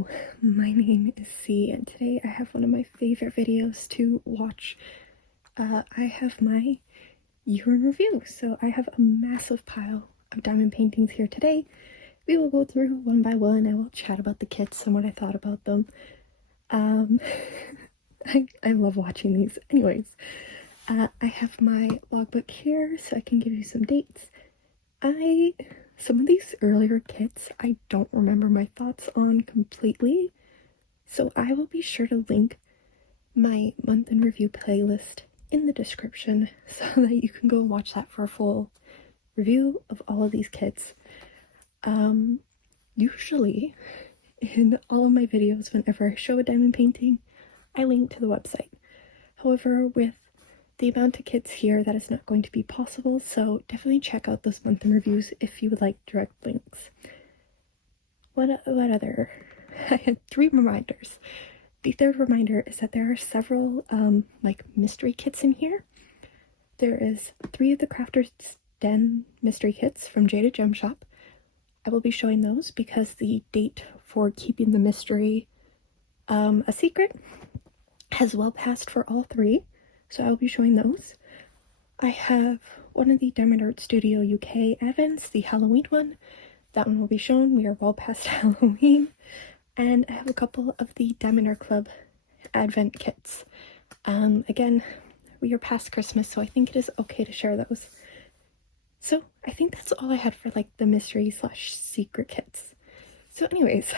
Hello, my name is C, and today I have one of my favorite videos to watch. I have my year in review, so I have a massive pile of diamond paintings here today. We will go through one by one. I will chat about the kits and what I thought about them. I love watching these. Anyways, I have my logbook here so I can give you some dates. Some of these earlier kits I don't remember my thoughts on completely, so I will be sure to link my month in review playlist in the description so that you can go and watch that for a full review of all of these kits. Usually in all of my videos, whenever I show a diamond painting, I link to the website. However, with the amount of kits here, that is not going to be possible, so definitely check out those month in reviews if you would like direct links. What other? I had 3 reminders. The third reminder is that there are several like mystery kits in here. There is 3 of the Crafter's Den mystery kits from jadedgemshop. I will be showing those because the date for keeping the mystery a secret has well passed for all 3. So I'll be showing those. I have one of the Diamondartstudiouk UK advents, the Halloween one. That one will be shown. We are well past Halloween. And I have a couple of the diamondartclub advent kits. Again, we are past Christmas, so I think it is okay to share those. So I think that's all I had for like the mystery / secret kits. So anyways,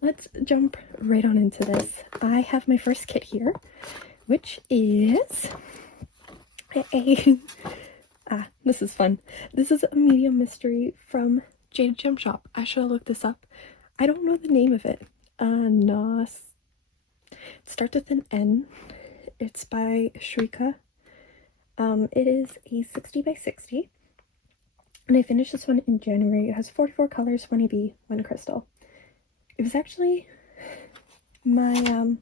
let's jump right on into this. I have my first kit here, which is this is fun. This is a medium mystery from jadedgemshop. I should have looked this up. I don't know the name of it. It starts with an N. It's by Shrika. It is a 60 by 60. And I finished this one in January. It has 44 colors, 1 AB, 1 crystal. It was actually my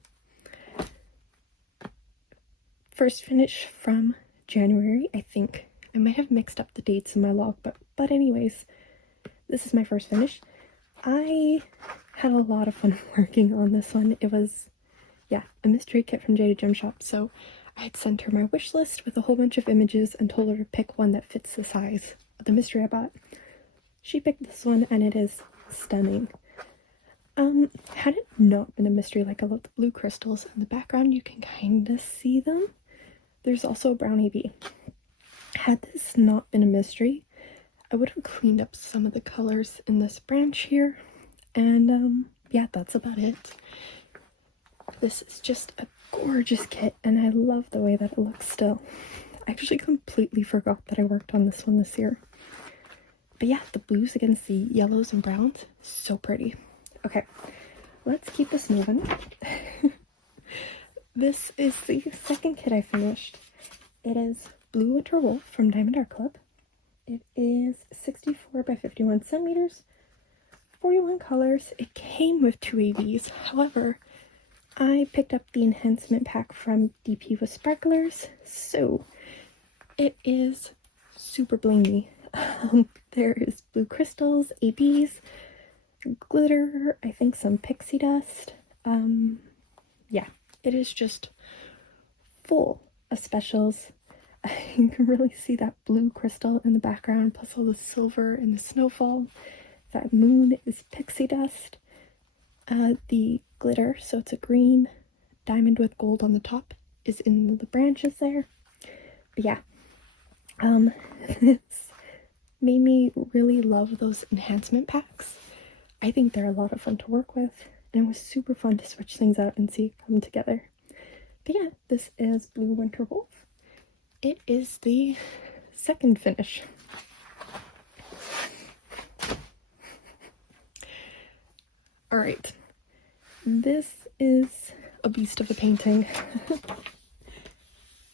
first finish from January, I think. I might have mixed up the dates in my log, but anyways, this is my first finish. I had a lot of fun working on this one. It was, yeah, a mystery kit from jadedgemshop, so I had sent her my wish list with a whole bunch of images and told her to pick one that fits the size of the mystery I bought. She picked this one, and it is stunning. Had it not been a mystery, like I love the blue crystals in the background, you can kind of see them. There's also a brown AB. Had this not been a mystery, I would have cleaned up some of the colors in this branch here, and yeah, that's about it. This is just a gorgeous kit, and I love the way that it looks still. I actually completely forgot that I worked on this one this year. But yeah, the blues against the yellows and browns, so pretty. Okay, let's keep this moving. This is the second kit I finished. It is Blue Winter Wolf from diamondartclub. It is 64 by 51 centimeters, 41 colors. It came with 2 AVs. However, I picked up the enhancement pack from DP with sparklers, so it is super blingy. There is blue crystals, ABs, glitter, I think some pixie dust. Yeah, it is just full of specials. You can really see that blue crystal in the background, plus all the silver and the snowfall. That moon is pixie dust. The glitter, so it's a green diamond with gold on the top, is in the branches there. But yeah, this made me really love those enhancement packs. I think they're a lot of fun to work with, and it was super fun to switch things out and see it come together. But yeah, this is Blue Winter Wolf. It is the second finish. Alright, this is a beast of a painting.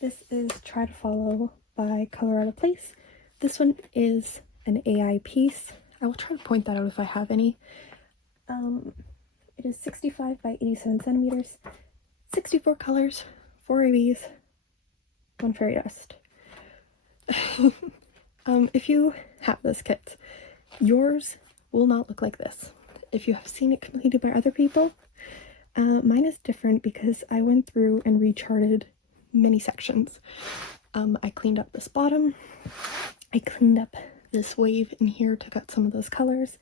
This is Try to Follow by Color Out of Place. This one is an AI piece. I will try to point that out if I have any. It is 65 by 87 centimeters, 64 colors, 4 AVs, 1 fairy dust. If you have this kit, yours will not look like this. if you have seen it completed by other people. Mine is different because I went through and recharted many sections. I cleaned up this bottom, I cleaned up this wave in here, took out some of those colors.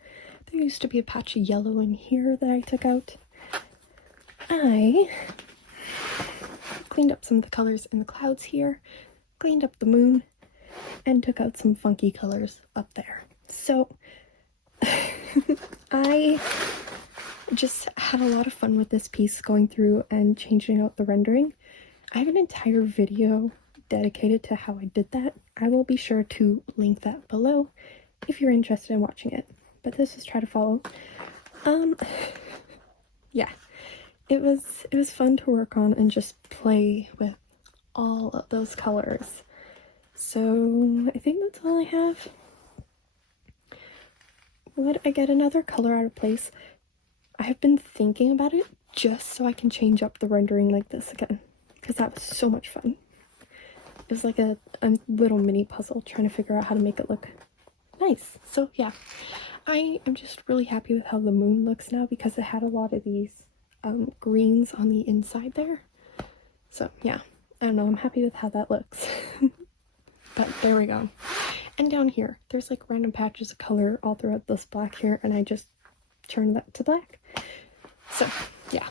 There used to be a patch of yellow in here that I took out. I cleaned up some of the colors in the clouds here, cleaned up the moon, and took out some funky colors up there. So I just had a lot of fun with this piece, going through and changing out the rendering. I have an entire video dedicated to how I did that. I will be sure to link that below if you're interested in watching it. But this is Try to Follow. Yeah, it was fun to work on and just play with all of those colors. So I think that's all I have. Would I get another color out of place? I have been thinking about it just so I can change up the rendering like this again, because that was so much fun. It was like a little mini puzzle trying to figure out how to make it look nice. So yeah, I am just really happy with how the moon looks now, because it had a lot of these greens on the inside there. So yeah, I don't know, I'm happy with how that looks. But there we go. And down here, there's like random patches of color all throughout this black here, and I just turned that to black. So yeah,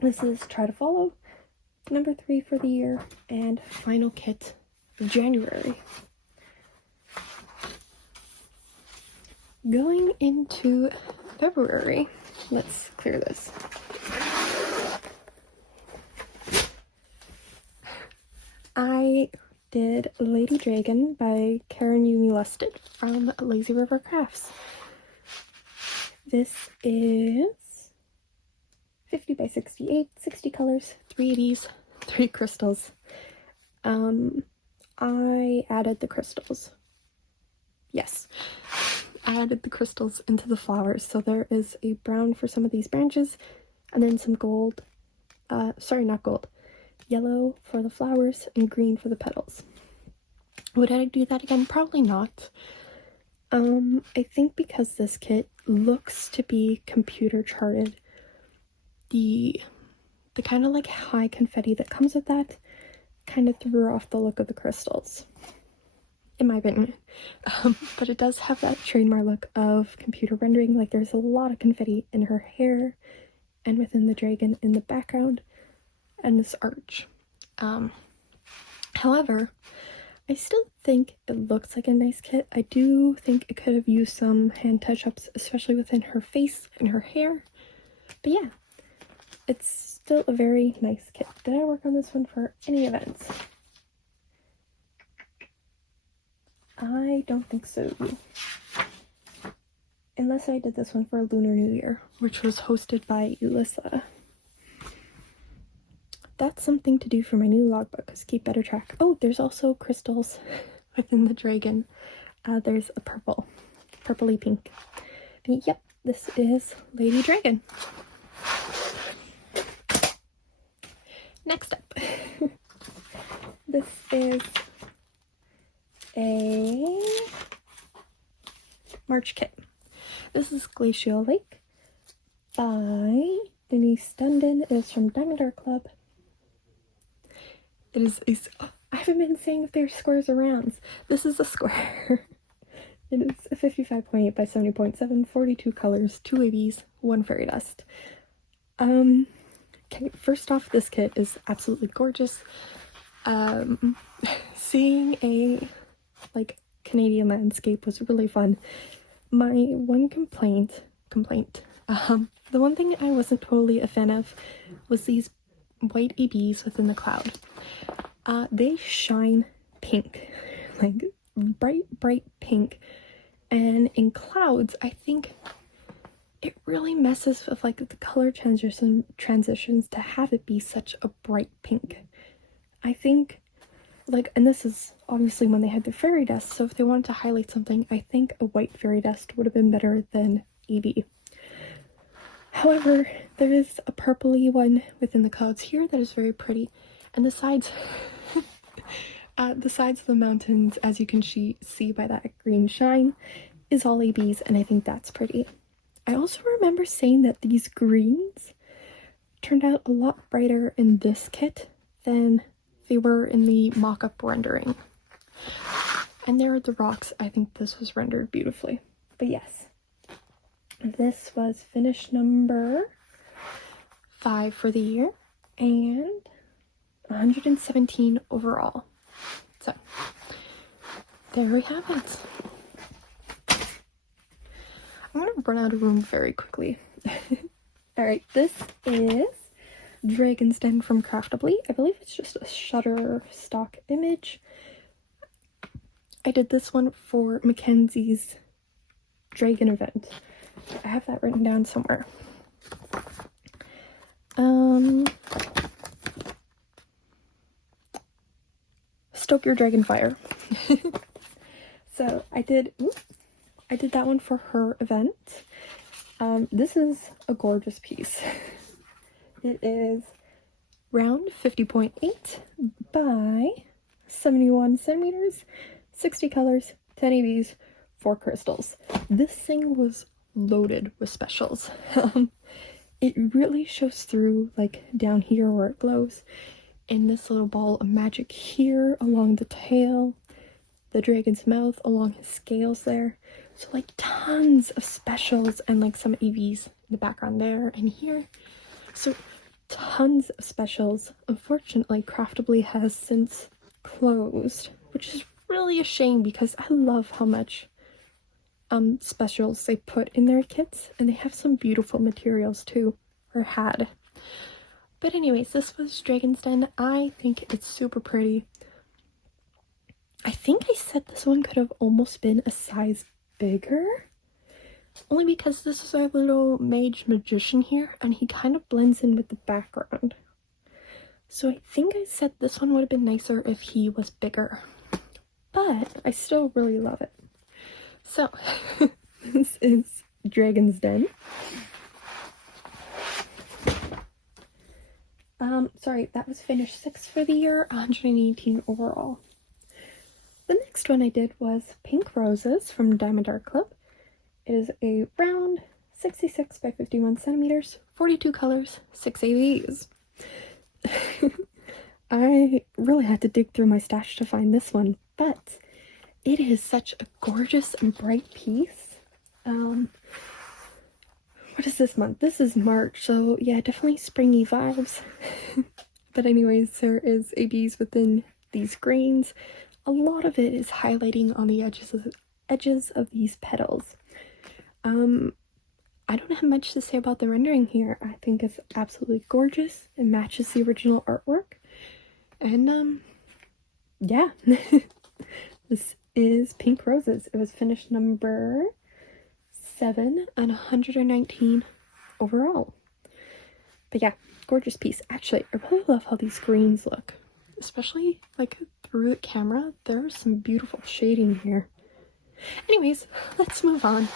this is Try to Follow, number 3 for the year, and final kit of January. Going into February, let's clear this. I did Lady Dragon by Karen Yumi Lusted from Lazy River Crafts. This is 50 by 68, 60 colors, 3 of these, 3 crystals. I added the crystals. Yes, I added the crystals into the flowers. So there is a brown for some of these branches, and then some gold, sorry, not gold, yellow for the flowers and green for the petals. Would I do that again? Probably not. I think because this kit looks to be computer charted, the kind of like high confetti that comes with that kind of threw off the look of the crystals, in my opinion. But it does have that trademark look of computer rendering. Like, there's a lot of confetti in her hair and within the dragon in the background and this arch. However, I still think it looks like a nice kit. I do think it could have used some hand touch-ups, especially within her face and her hair. But yeah, it's still a very nice kit. Did I work on this one for any events? I don't think so. Unless I did this one for Lunar New Year, which was hosted by Elusive. That's something to do for my new logbook, is keep better track. Oh, there's also crystals within the dragon. There's a purpley pink. And yep, this is Lady Dragon. Next up, this is a March kit. This is Glacial Lake by Denise Dundon. It is from Diamondartclub. It is I haven't been saying if they're squares or rounds. This is a square. It is a 55.8 by 70.7, 42 colors, 2 ABs, 1 fairy dust. Okay, first off, this kit is absolutely gorgeous. Seeing a like Canadian landscape was really fun. My one complaint, the one thing I wasn't totally a fan of was these white ABs within the cloud. They shine pink, like bright pink, and in clouds I think it really messes with like the color transitions to have it be such a bright pink. I think, like, and this is obviously when they had the fairy dust, so if they wanted to highlight something, I think a white fairy dust would have been better than EB. However, there is a purpley one within the clouds here that is very pretty, and the sides the sides of the mountains, as you can see by that green shine, is all ABs, and I think that's pretty. I also remember saying that these greens turned out a lot brighter in this kit than they were in the mock-up rendering. And there are the rocks. I think this was rendered beautifully. But yes, this was finish number 5 for the year and 117 overall. So there we have it. I'm gonna run out of room very quickly. Alright, this is Dragon's Den from Craftibly. I believe it's just a Shutter stock image. I did this one for Mackenzie's Dragon event. I have that written down somewhere. Stoke your dragon fire. So I did that one for her event. This is a gorgeous piece. It is round 50.8 by 71 centimeters, 60 colors, 10 ABs, 4 crystals. This thing was loaded with specials. It really shows through, like down here where it glows, in this little ball of magic here along the tail, the dragon's mouth along his scales there. So like tons of specials and like some ABs in the background there and here. So tons of specials. Unfortunately, Craftibly has since closed, which is really a shame because I love how much specials they put in their kits, and they have some beautiful materials too, or had. But anyways, this was Dragon's Den. I think it's super pretty. I think I said this one could have almost been a size bigger, only because this is our little mage magician here, and he kind of blends in with the background. So I think I said this one would have been nicer if he was bigger, but I still really love it. So this is Dragon's Den. Sorry, that was finished 6 for the year, 118 overall. The next one I did was Pink Roses from Diamondartclub. It is a round 66 by 51 centimeters, 42 colors, 6 AVs. I really had to dig through my stash to find this one, but it is such a gorgeous and bright piece. What is this month? This is March, so yeah, definitely springy vibes. But anyways, there is ABs within these greens. A lot of it is highlighting on the edges of these petals. I don't have much to say about the rendering here. I think it's absolutely gorgeous. It matches the original artwork. And yeah. This is Pink Roses. It was finished number 7 and 119 overall. But yeah, gorgeous piece. Actually, I really love how these greens look, especially like through the camera. There's some beautiful shading here. Anyways, let's move on.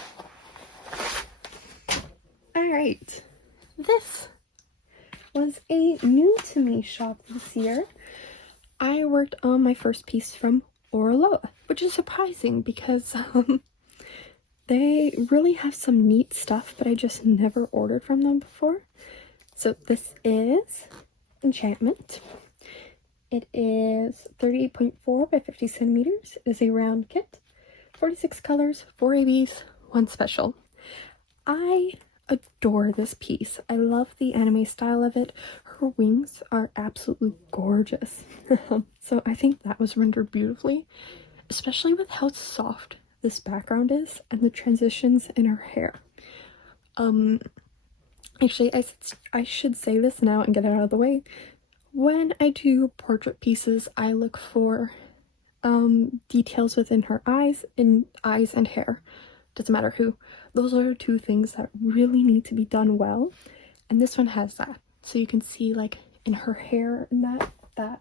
Alright, this was a new to me shop this year. I worked on my first piece from Orloa, which is surprising because they really have some neat stuff, but I just never ordered from them before. So this is Enchantment. It is 38.4 by 50 centimeters. It is a round kit, 46 colors, 4 ABs, 1 special. I adore this piece. I love the anime style of it. Her wings are absolutely gorgeous. So I think that was rendered beautifully, especially with how soft this background is and the transitions in her hair. Actually, I should say this now and get it out of the way. When I do portrait pieces, I look for details within her eyes and hair. Doesn't matter who. Those are 2 things that really need to be done well, and this one has that. So you can see like in her hair and that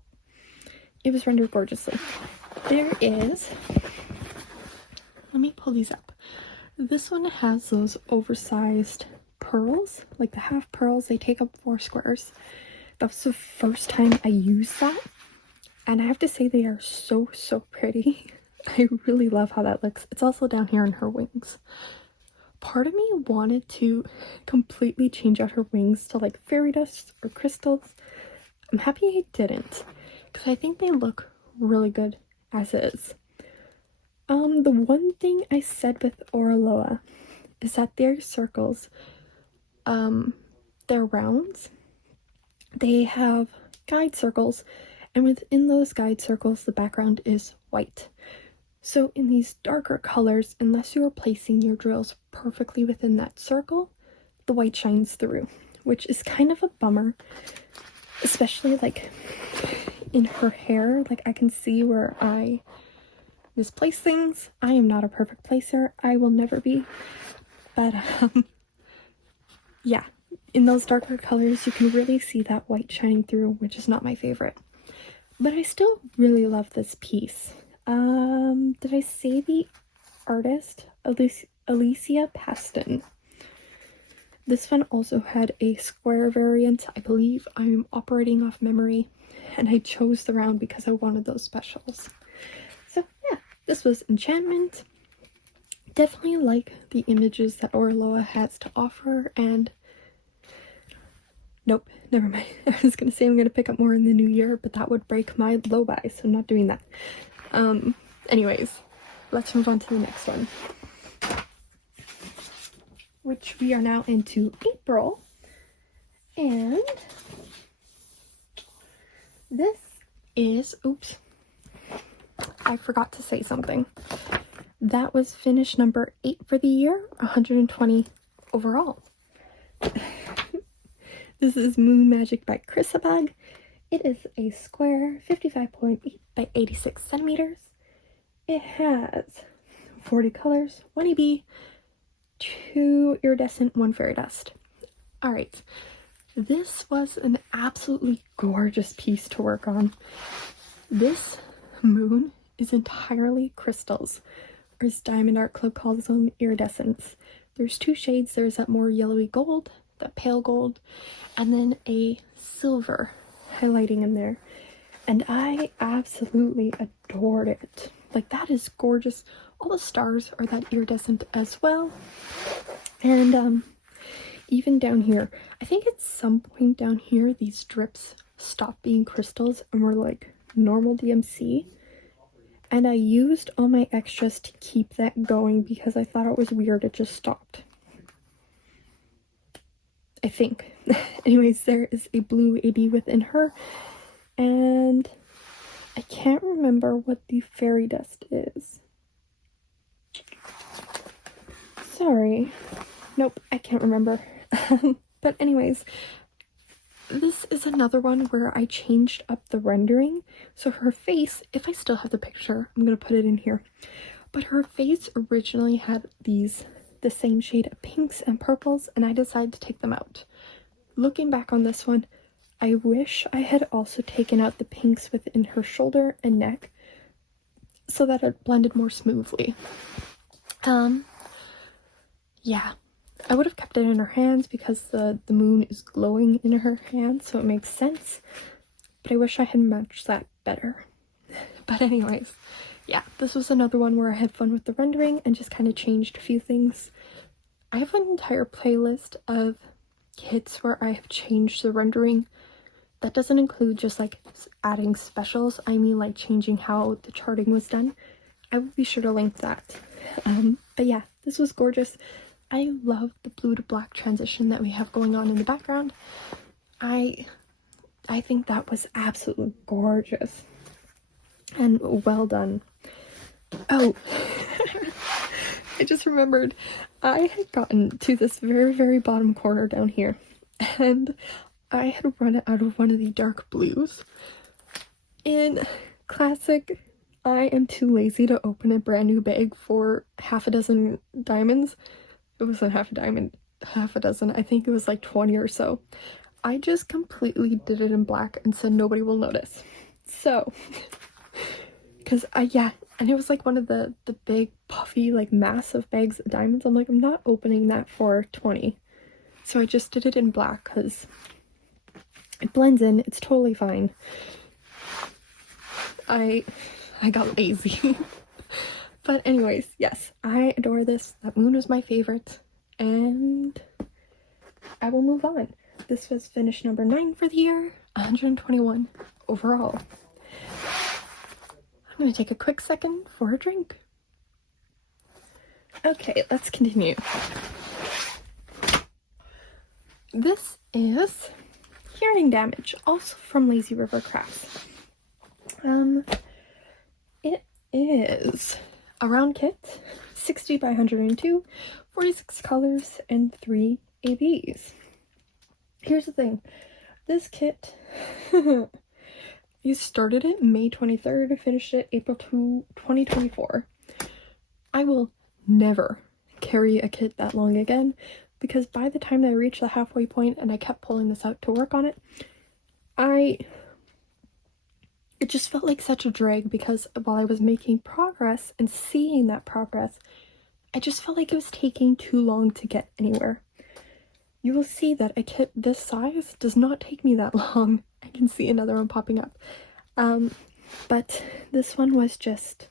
it was rendered gorgeously. There is, let me pull these up. This one has those oversized pearls, like the half pearls. They take up 4 squares. That was the first time I used that, and I have to say they are so pretty. I really love how that looks. It's also down here in her wings. part of me wanted to completely change out her wings to like fairy dust or crystals. I'm happy I didn't, because I think they look really good as is. The one thing I said with Orloa is that their circles, they're rounds. They have guide circles, and within those guide circles, the background is white. So in these darker colors, unless you are placing your drills perfectly within that circle, the white shines through, which is kind of a bummer, especially like in her hair. Like, I can see where I misplace things. I am not a perfect placer. I will never be. But yeah, in those darker colors, you can really see that white shining through, which is not my favorite. But I still really love this piece. Did I say the artist? Alicia Paston. This one also had a square variant. I believe I'm operating off memory, and I chose the round because I wanted those specials. So yeah, this was Enchantment. Definitely like the images that Orloa has to offer, and nope, never mind. I was gonna say I'm gonna pick up more in the new year, but that would break my low buy, so I'm not doing that. Anyways, let's move on to the next one, which we are now into April, and this is, oops, I forgot to say something. That was finish number 8 for the year, 120 overall. This is Moon Magic by Chrysabag. It is a square 55.8 by 86 centimeters. It has 40 colors, 1 EB, 2 iridescent, 1 fairy dust. Alright, this was an absolutely gorgeous piece to work on. This moon is entirely crystals, or as diamondartclub calls them, iridescence. There's 2 shades. There's that more yellowy gold, that pale gold, and then a silver highlighting in there. And I absolutely adored it. Like, that is gorgeous. All the stars are that iridescent as well. And even down here, I think at some point down here these drips stopped being crystals and were like normal DMC. And I used all my extras to keep that going because I thought it was weird it just stopped. I think. Anyways, there is a blue AB within her, and I can't remember what the fairy dust is. Sorry. Nope, I can't remember. But anyways, this is another one where I changed up the rendering. So her face, if I still have the picture, I'm gonna put it in here. But her face originally had the same shade of pinks and purples, and I decided to take them out. Looking back on this one, I wish I had also taken out the pinks within her shoulder and neck so that it blended more smoothly. Yeah, I would have kept it in her hands because the moon is glowing in her hands, so it makes sense. But I wish I had matched that better. But anyways, yeah, this was another one where I had fun with the rendering and just kind of changed a few things. I have an entire playlist of kits where I have changed the rendering. That doesn't include just like adding specials. I mean like changing how the charting was done. I will be sure to link that. But yeah, this was gorgeous. I love the blue to black transition that we have going on in the background. I think that was absolutely gorgeous and well done. Oh, I just remembered I had gotten to this very, very bottom corner down here, and I had run out of one of the dark blues. In classic, I am too lazy to open a brand new bag for half a dozen diamonds. It wasn't half a dozen. I think it was like 20 or so. I just completely did it in black and said nobody will notice. So, because yeah, and it was like one of the big puffy like massive bags of diamonds. I'm like, I'm not opening that for 20. So I just did it in black because it blends in. It's totally fine. I got lazy. But anyways, yes, I adore this. That moon was my favorite. and I will move on. This was finish number 9 for the year, 121 overall. I'm going to take a quick second for a drink. Okay, let's continue. This is Hearing Damage, also from Lazy River Crafts. It is a round kit, 60 by 102, 46 colors, and 3 ABs. Here's the thing, this kit, you started it May 23rd, finished it April 2, 2024. I will never carry a kit that long again, because by the time I reached the halfway point and I kept pulling this out to work on it, it just felt like such a drag, because while I was making progress and seeing that progress, I just felt like it was taking too long to get anywhere. You will see that a kit this size does not take me that long. I can see another one popping up. But this one was just,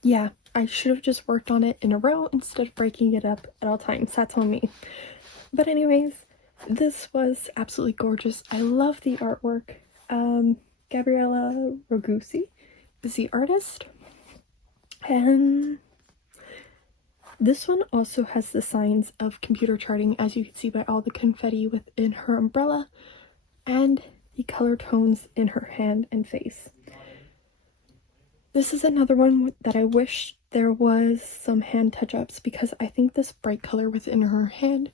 yeah, I should have just worked on it in a row instead of breaking it up at all times. That's on me. But anyways, this was absolutely gorgeous. I love the artwork. Gabriella Ragusi is the artist. And this one also has the signs of computer charting, as you can see by all the confetti within her umbrella and the color tones in her hand and face. This is another one that I wish there was some hand touch-ups, because I think this bright color within her hand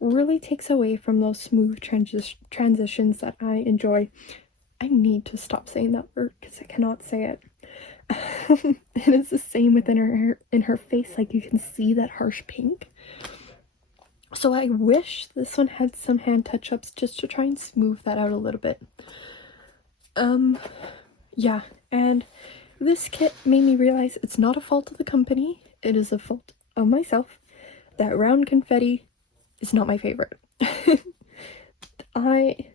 really takes away from those smooth transitions that I enjoy. I need to stop saying that word because I cannot say it. It is the same within her hair, in her face, like you can see that harsh pink. So I wish this one had some hand touch-ups just to try and smooth that out a little bit. Yeah, and this kit made me realize it's not a fault of the company, it is a fault of myself. That round confetti is not my favorite.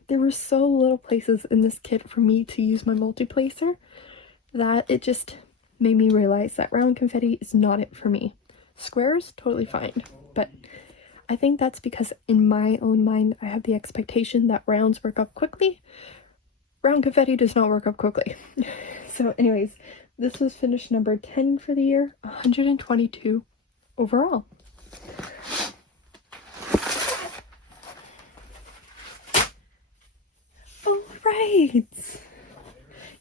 There were so little places in this kit for me to use my multi-placer that it just made me realize that round confetti is not it for me. Squares, totally fine, but I think that's because in my own mind I have the expectation that rounds work up quickly. Round confetti does not work up quickly. So anyways, this was finish number 10 for the year, 122 overall. Alright!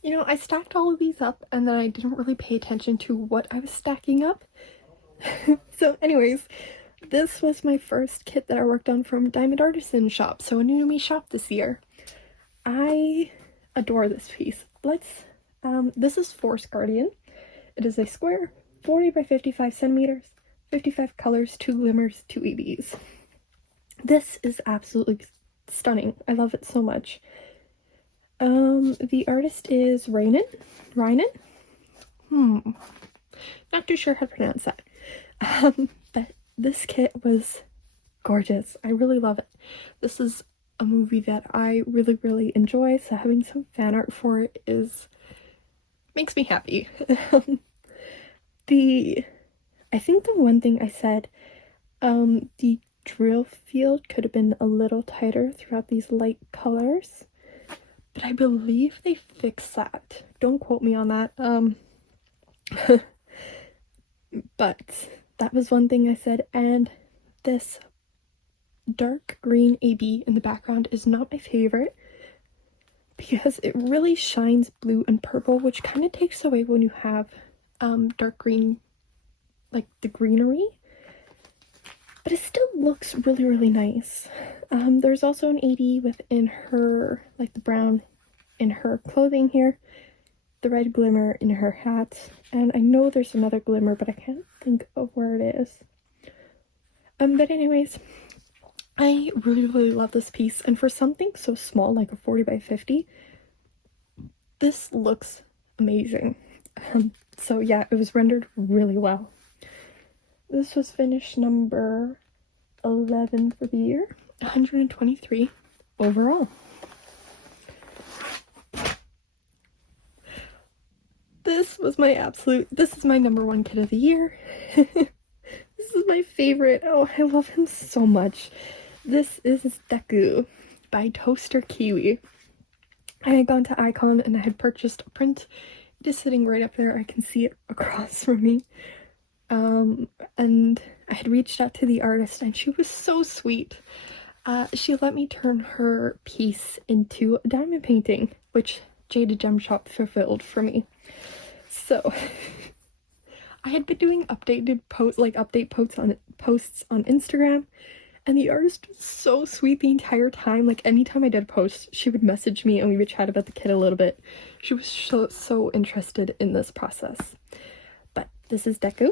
You know, I stacked all of these up and then I didn't really pay attention to what I was stacking up. So anyways, this was my first kit that I worked on from Diamondartisan shop, so a new to me shop this year. I adore this piece. This is Force Guardian. It is a square, 40 by 55 centimeters, 55 colors, 2 glimmers, 2 EBs. This is absolutely stunning. I love it so much. The artist is Rynan. Not too sure how to pronounce that. But this kit was gorgeous. I really love it. This is a movie that I really, really enjoy, so having some fan art for it makes me happy. I think the one thing I said, the drill field could have been a little tighter throughout these light colors, but I believe they fixed that. Don't quote me on that. But that was one thing I said, and this dark green AB in the background is not my favorite because it really shines blue and purple, which kind of takes away when you have dark green, like the greenery, but it still looks really, really nice. There's also an AD within her, like the brown in her clothing here, the red glimmer in her hat, and I know there's another glimmer, but I can't think of where it is. But anyways, I really, really love this piece, and for something so small like a 40 by 50, this looks amazing. So yeah, it was rendered really well. This was finish number 11 for the year, 123 overall. This is my number one kit of the year. This is my favorite. Oh, I love him so much. This is Deku by Toaster Kiwi. I had gone to Icon and I had purchased a print. It is sitting right up there. I can see it across from me. And I had reached out to the artist and she was so sweet. She let me turn her piece into a diamond painting, which jadedgemshop fulfilled for me. So I had been doing update posts on Instagram, and the artist was so sweet the entire time. Like, anytime I did a post, she would message me and we would chat about the kit a little bit. She was so interested in this process. But this is Deku.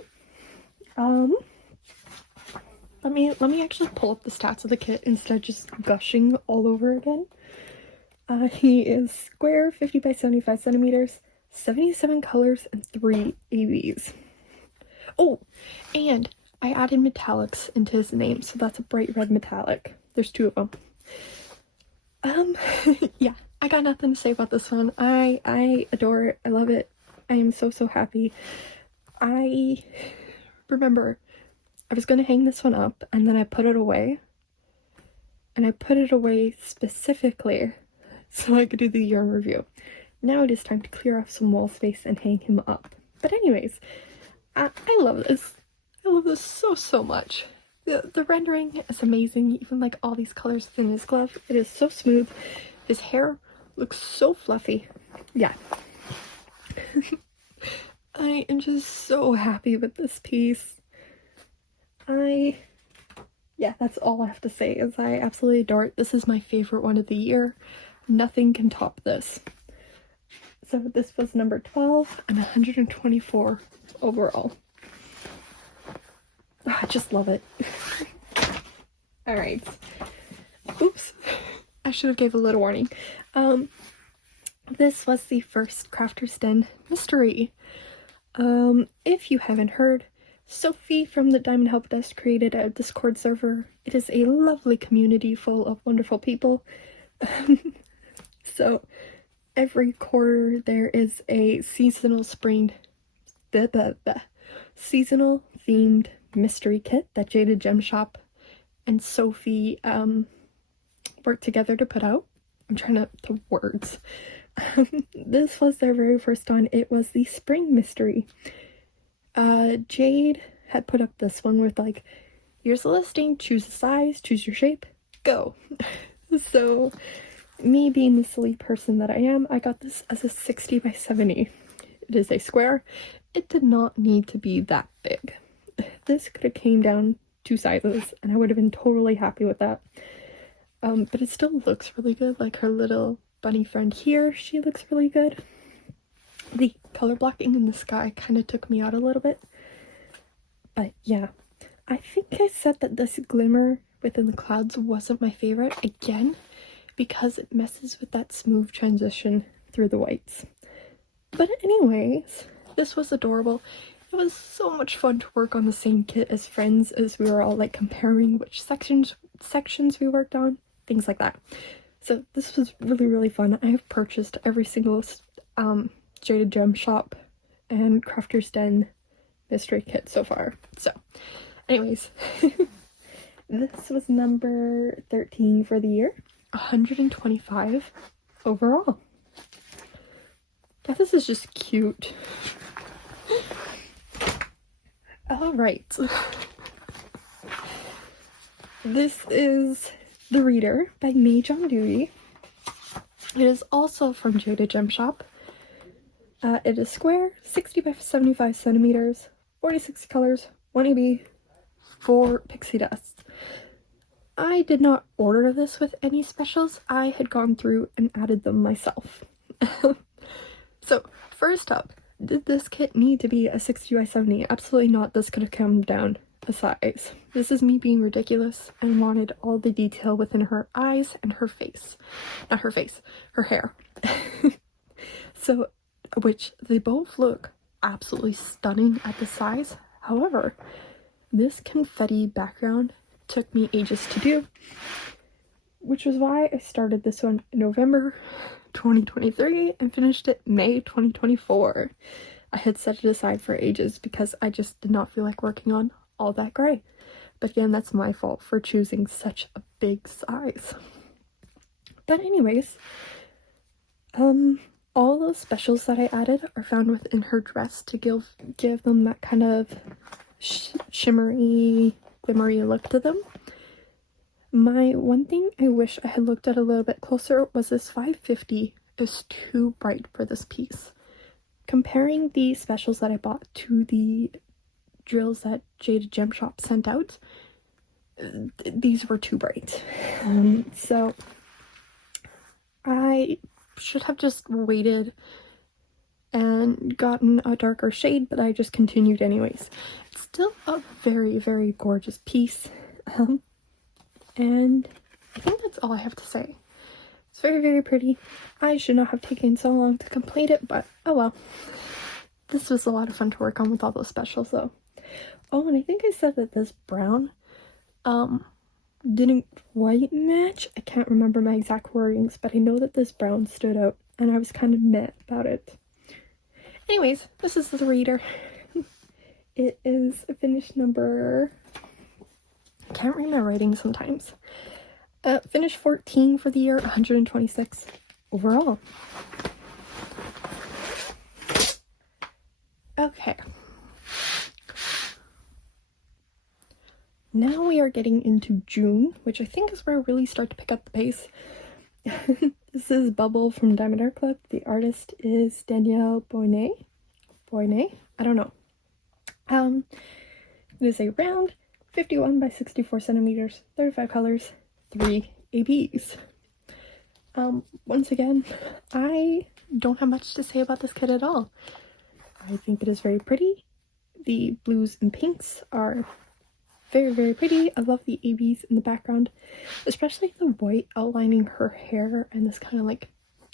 Let me actually pull up the stats of the kit instead of just gushing all over again. He is square, 50 by 75 centimeters, 77 colors, and 3 ABs. Oh, and I added metallics into his name, so that's a bright red metallic. There's 2 of them. Yeah, I got nothing to say about this one. I adore it. I love it. I am so happy. I remember I was going to hang this one up, and then I put it away. And I put it away specifically so I could do the year in review. Now it is time to clear off some wall space and hang him up. But anyways, I love this. I love this so much. The rendering is amazing, even like all these colors within his glove. It is so smooth. His hair looks so fluffy. Yeah. I am just so happy with this piece. Yeah, that's all I have to say, is I absolutely adore it. This is my favorite one of the year. Nothing can top this. So this was number 12 and 124 overall. Oh, I just love it. Alright. Oops. I should have gave a little warning. This was the first Crafter's Den mystery. If you haven't heard, Sophie from the Diamond Help Desk created a Discord server. It is a lovely community full of wonderful people. So every quarter there is a seasonal seasonal themed mystery kit that jadedgemshop and Sophie worked together to put out. I'm trying to words. This was their very first one. It was the spring mystery. Jade had put up this one with like, here's the listing, choose the size, choose your shape, go. So me being the silly person that I am, I got this as a 60 by 70. It is a square. It did not need to be that big. This could have came down 2 sizes and I would have been totally happy with that. But it still looks really good. Like her little bunny friend here, she looks really good. The color blocking in the sky kind of took me out a little bit. But yeah, I think I said that this glimmer within the clouds wasn't my favorite, again, because it messes with that smooth transition through the whites. But anyways, this was adorable. It was so much fun to work on the same kit as friends, as we were all like comparing which sections we worked on, things like that. So this was really fun. I have purchased every single jadedgemshop and Crafter's Den mystery kit so far. So anyways, this was number 13 for the year, 125 overall. Yeah, this is just cute. All right. This is The Reader by Maiden. It is also from jadedgemshop. It is square, 60 by 75 centimeters, 46 colors, 1 AB, 4 pixie dust. I did not order this with any specials. I had gone through and added them myself. So, first up, did this kit need to be a 60 by 70? Absolutely not. This could have come down a size. This is me being ridiculous and wanted all the detail within her eyes and her face. Not her face, her hair. So, which they both look absolutely stunning at the size. However, this confetti background took me ages to do, which was why I started this one in November 2023 and finished it May 2024. I had set it aside for ages because I just did not feel like working on all that gray. But again, that's my fault for choosing such a big size. But anyways, all those specials that I added are found within her dress to give them that kind of shimmery, glimmery look to them. My one thing I wish I had looked at a little bit closer was this 550 is too bright for this piece. Comparing the specials that I bought to the drills that jadedgemshop sent out, these were too bright. So I should have just waited and gotten a darker shade, but I just continued anyways. It's still a very, very gorgeous piece. And I think that's all I have to say. It's very, very pretty. I should not have taken so long to complete it, but oh well. This was a lot of fun to work on with all those specials though. Oh, and I think I said that this brown didn't quite match. I can't remember my exact wordings, but I know that this brown stood out and I was kind of mad about it. Anyways, this is the reader. It is finished number... I can't read my writing sometimes. Finished 14 for the year, 126 overall. Okay. Now we are getting into June, which I think is where I really start to pick up the pace. This is Bubble from diamondartclub. The artist is Danielle Boyne. I don't know. It is a round 51 by 64 centimeters, 35 colors, 3 ABs. Once again, I don't have much to say about this kit at all. I think it is very pretty. The blues and pinks are very, very pretty. I love the ABs in the background, especially the white outlining her hair and this kind of like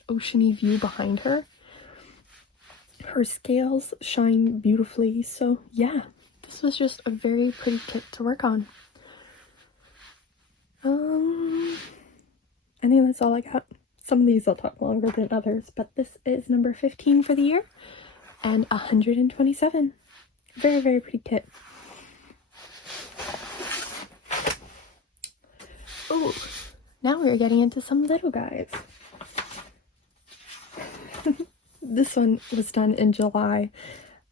oceany view behind her. Her scales shine beautifully, so yeah, this was just a very pretty kit to work on. I think that's all I got. Some of these I'll talk longer than others, but this is number 15 for the year and 127. Very, very pretty kit. Oh, now we're getting into some little guys. This one was done in July.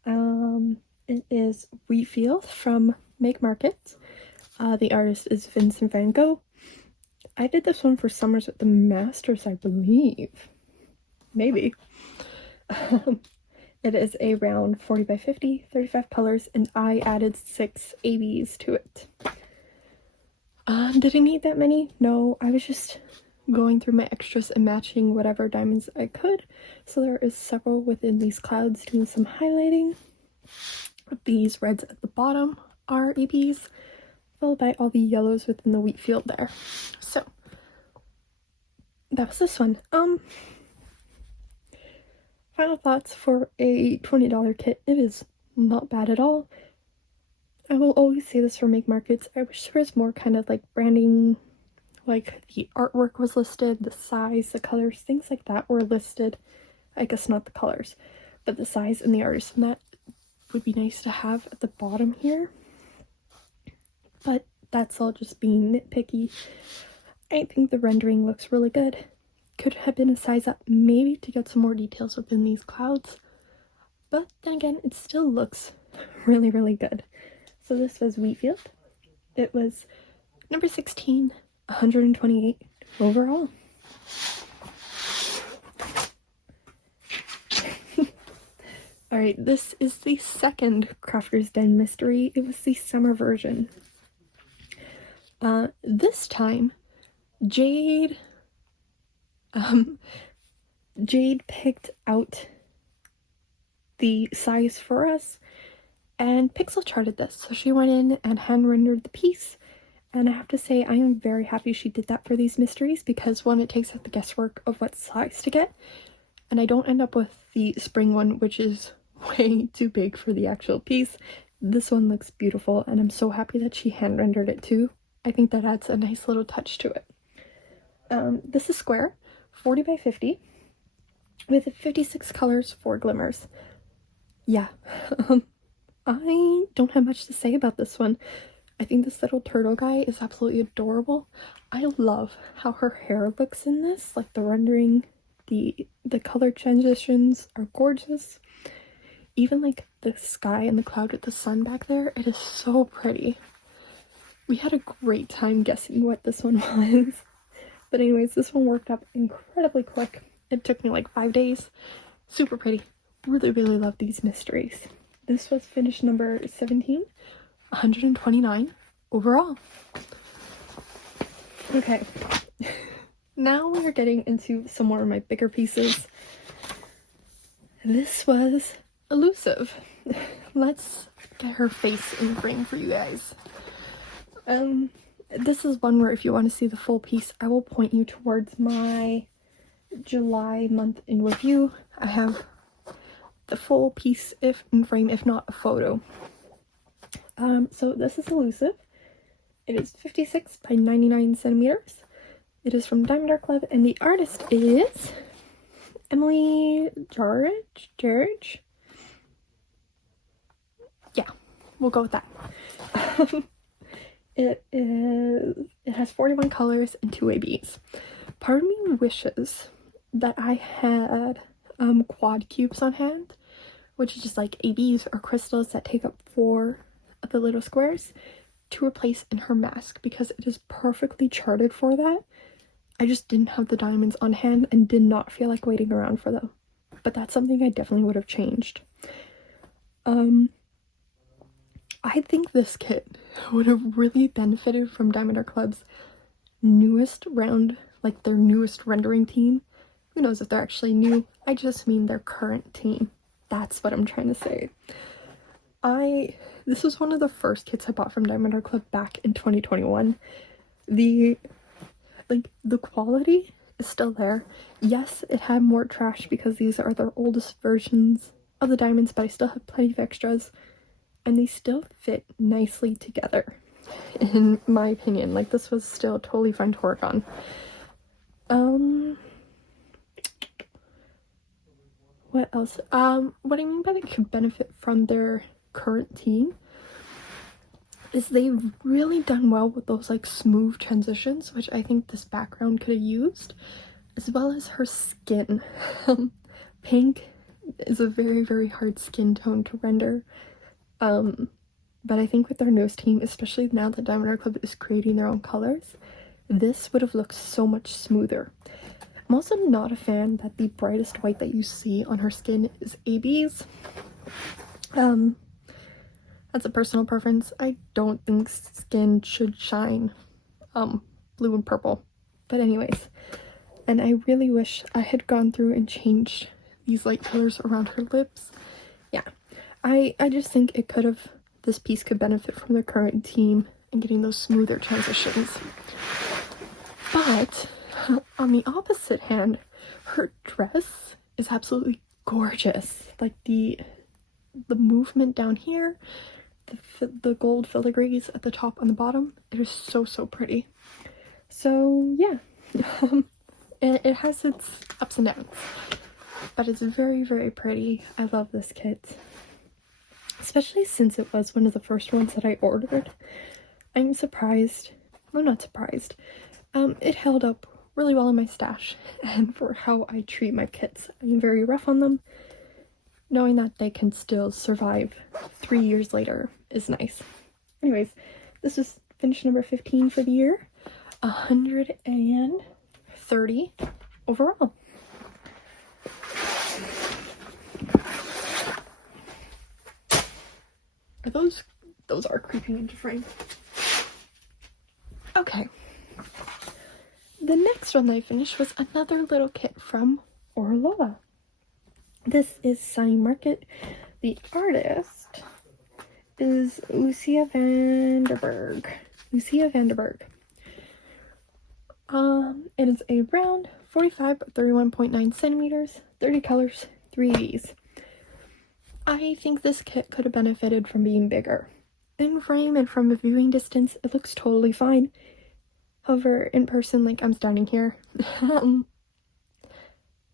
It is Wheatfield from Make Market. The artist is Vincent van Gogh. I did this one for Summers with the Masters, I believe. Maybe. It is a round 40 by 50, 35 colors, and I added 6 ABs to it. Did I need that many? No, I was just going through my extras and matching whatever diamonds I could. So there is several within these clouds doing some highlighting. These reds at the bottom are ABs, followed by all the yellows within the wheat field there. So that was this one. Final thoughts for a $20 kit. It is not bad at all. I will always say this for Make Markets. I wish there was more kind of like branding, like the artwork was listed, the size, the colors, things like that were listed. I guess not the colors, but the size and the artist, and that would be nice to have at the bottom here. But that's all just being nitpicky. I think the rendering looks really good. Could have been a size up maybe to get some more details within these clouds, but then again, it still looks really, really good. So this was Wheatfield. It was number 16, 128 overall. Alright, this is the second Crafter's Den mystery. It was the summer version. This time, Jade picked out the size for us and pixel charted this. So she went in and hand rendered the piece, and I have to say I am very happy she did that for these mysteries, because one, it takes out the guesswork of what size to get, and I don't end up with the spring one, which is way too big for the actual piece. This one looks beautiful, and I'm so happy that she hand rendered it too. I think that adds a nice little touch to it. This is square, 40 by 50, with 56 colors, 4 glimmers. Yeah, I don't have much to say about this one. I think this little turtle guy is absolutely adorable. I love how her hair looks in this, like the rendering, the color transitions are gorgeous. Even like the sky and the cloud with the sun back there, it is so pretty. We had a great time guessing what this one was. But anyways, this one worked up incredibly quick. It took me like 5 days. Super pretty. Really, really love these mysteries. This was finish number 17, 129 overall. Okay, now we're getting into some more of my bigger pieces. This was Elusive. Let's get her face in frame for you guys. This is one where if you want to see the full piece, I will point you towards my July month in review. I have the full piece if in frame, if not a photo. So this is Elusive. It is 56 by 99 centimeters. It is from Diamondartclub, and the artist is Emily Jarridge. Yeah, we'll go with that. It has 41 colors and 2 ABs. Part of me wishes that I had quad cubes on hand, which is just like ABs or crystals that take up 4 of the little squares, to replace in her mask, because it is perfectly charted for that. I just didn't have the diamonds on hand and did not feel like waiting around for them. But that's something I definitely would have changed. I think this kit would have really benefited from Diamondartclub's newest round, like their newest rendering team. Who knows if they're actually new? I just mean their current team. That's what I'm trying to say. This was one of the first kits I bought from Diamondartclub back in 2021. The quality is still there. Yes, it had more trash because these are their oldest versions of the diamonds, but I still have plenty of extras, and they still fit nicely together, in my opinion. Like, this was still totally fun to work on. What else? What I mean by they could benefit from their current team is they've really done well with those like smooth transitions, which I think this background could have used, as well as her skin. Pink is a very, very hard skin tone to render. But I think with their newest team, especially now that Diamondartclub is creating their own colors, this would have looked so much smoother. I'm also not a fan that the brightest white that you see on her skin is ABs. That's a personal preference. I don't think skin should shine blue and purple. But anyways, and I really wish I had gone through and changed these light colors around her lips. Yeah, I just think it could have, this piece could benefit from their current team and getting those smoother transitions. But on the opposite hand, her dress is absolutely gorgeous. Like the movement down here, the gold filigrees at the top and the bottom, it is so, so pretty. So yeah, it has its ups and downs, but it's very, very pretty. I love this kit, especially since it was one of the first ones that I ordered. I'm surprised, well, not surprised, it held up really well in my stash, and for how I treat my kits, I'm very rough on them. Knowing that they can still survive 3 years later is nice. Anyways, this is finish number 15 for the year. 130 overall. Those are creeping into frame. Okay. The next one that I finished was another little kit from Orloa. This is Sunny Market. The artist is Lucia Vanderberg. It is a round 45 by 31.9 centimeters, 30 colors, 3 V's. I think this kit could have benefited from being bigger. In frame and from a viewing distance, it looks totally fine. However, in person, like I'm standing here,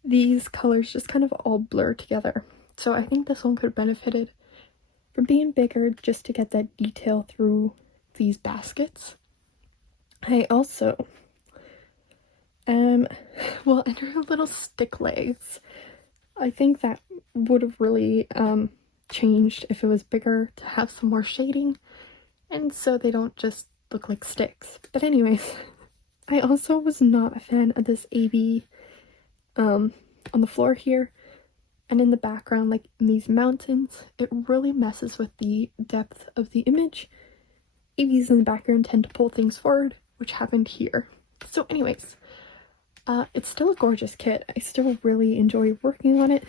these colors just kind of all blur together. So I think this one could have benefited for being bigger just to get that detail through these baskets. I also well, and her little stick legs. I think that would have really changed if it was bigger to have some more shading, and so they don't just look like sticks. But anyways, I also was not a fan of this AB on the floor here and in the background, like in these mountains. It really messes with the depth of the image. ABs in the background tend to pull things forward, which happened here. So anyways, it's still a gorgeous kit. I still really enjoy working on it,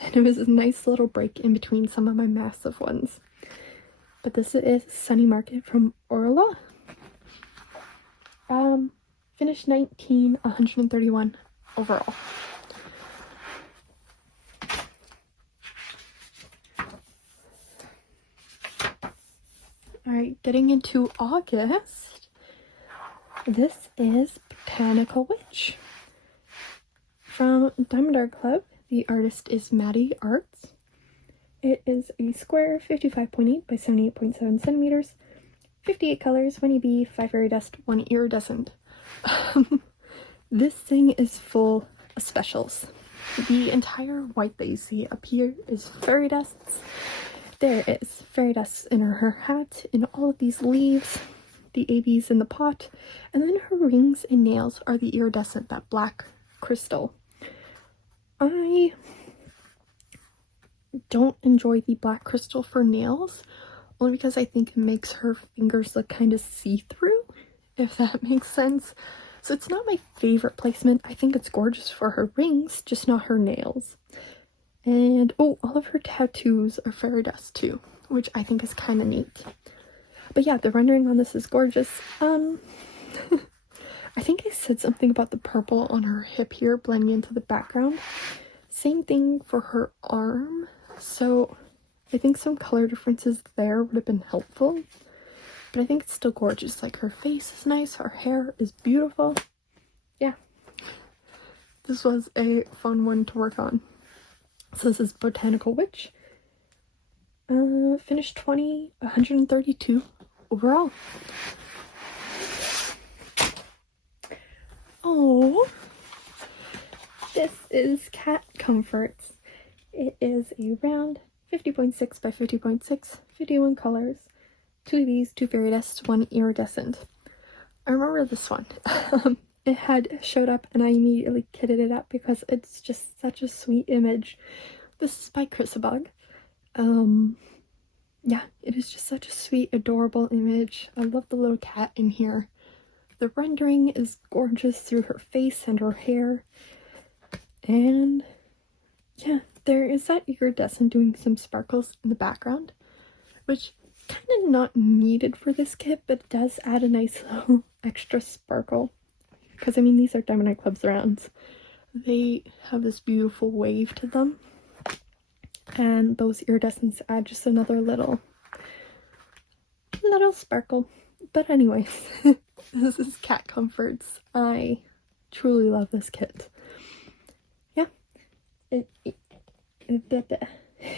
and it was a nice little break in between some of my massive ones. But this is Sunny Market from Orla. Finished 19, 131 overall. Alright, getting into August, this is Botanical Witch from Diamondartclub. The artist is Maddie Arts. It is a square 55.8 by 78.7 centimeters, 58 colors, 1 EB, 5 fairy dust, 1 iridescent. This thing is full of specials. The entire white that you see up here is fairy dusts. There is fairy dust in her hat, in all of these leaves, the ABs in the pot, and then her rings and nails are the iridescent, that black crystal. I don't enjoy the black crystal for nails, only because I think it makes her fingers look kind of see-through, if that makes sense. So it's not my favorite placement. I think it's gorgeous for her rings, just not her nails. And oh, all of her tattoos are fairy dust too, which I think is kind of neat. But yeah, the rendering on this is gorgeous. I think I said something about the purple on her hip here blending into the background. Same thing for her arm. So I think some color differences there would have been helpful. But I think it's still gorgeous. Like, her face is nice, her hair is beautiful. Yeah. This was a fun one to work on. So this is Botanical Witch. Finished 20, 132 overall. Oh, this is Cat Comforts. It is a round 50.6 by 50.6, 51 colors, 2 of these, 2 fairy dusts, 1 iridescent. I remember this one. It had showed up and I immediately kitted it up because it's just such a sweet image. This is by Craftibly. Yeah, it is just such a sweet, adorable image. I love the little cat in here. The rendering is gorgeous through her face and her hair. And yeah, there is that iridescent doing some sparkles in the background, which kind of not needed for this kit, but it does add a nice little extra sparkle. Because, I mean, these are Diamondartclub's rounds. They have this beautiful wave to them. And those iridescents add just another little sparkle. But anyways, this is Cat Comforts. I truly love this kit. Yeah. It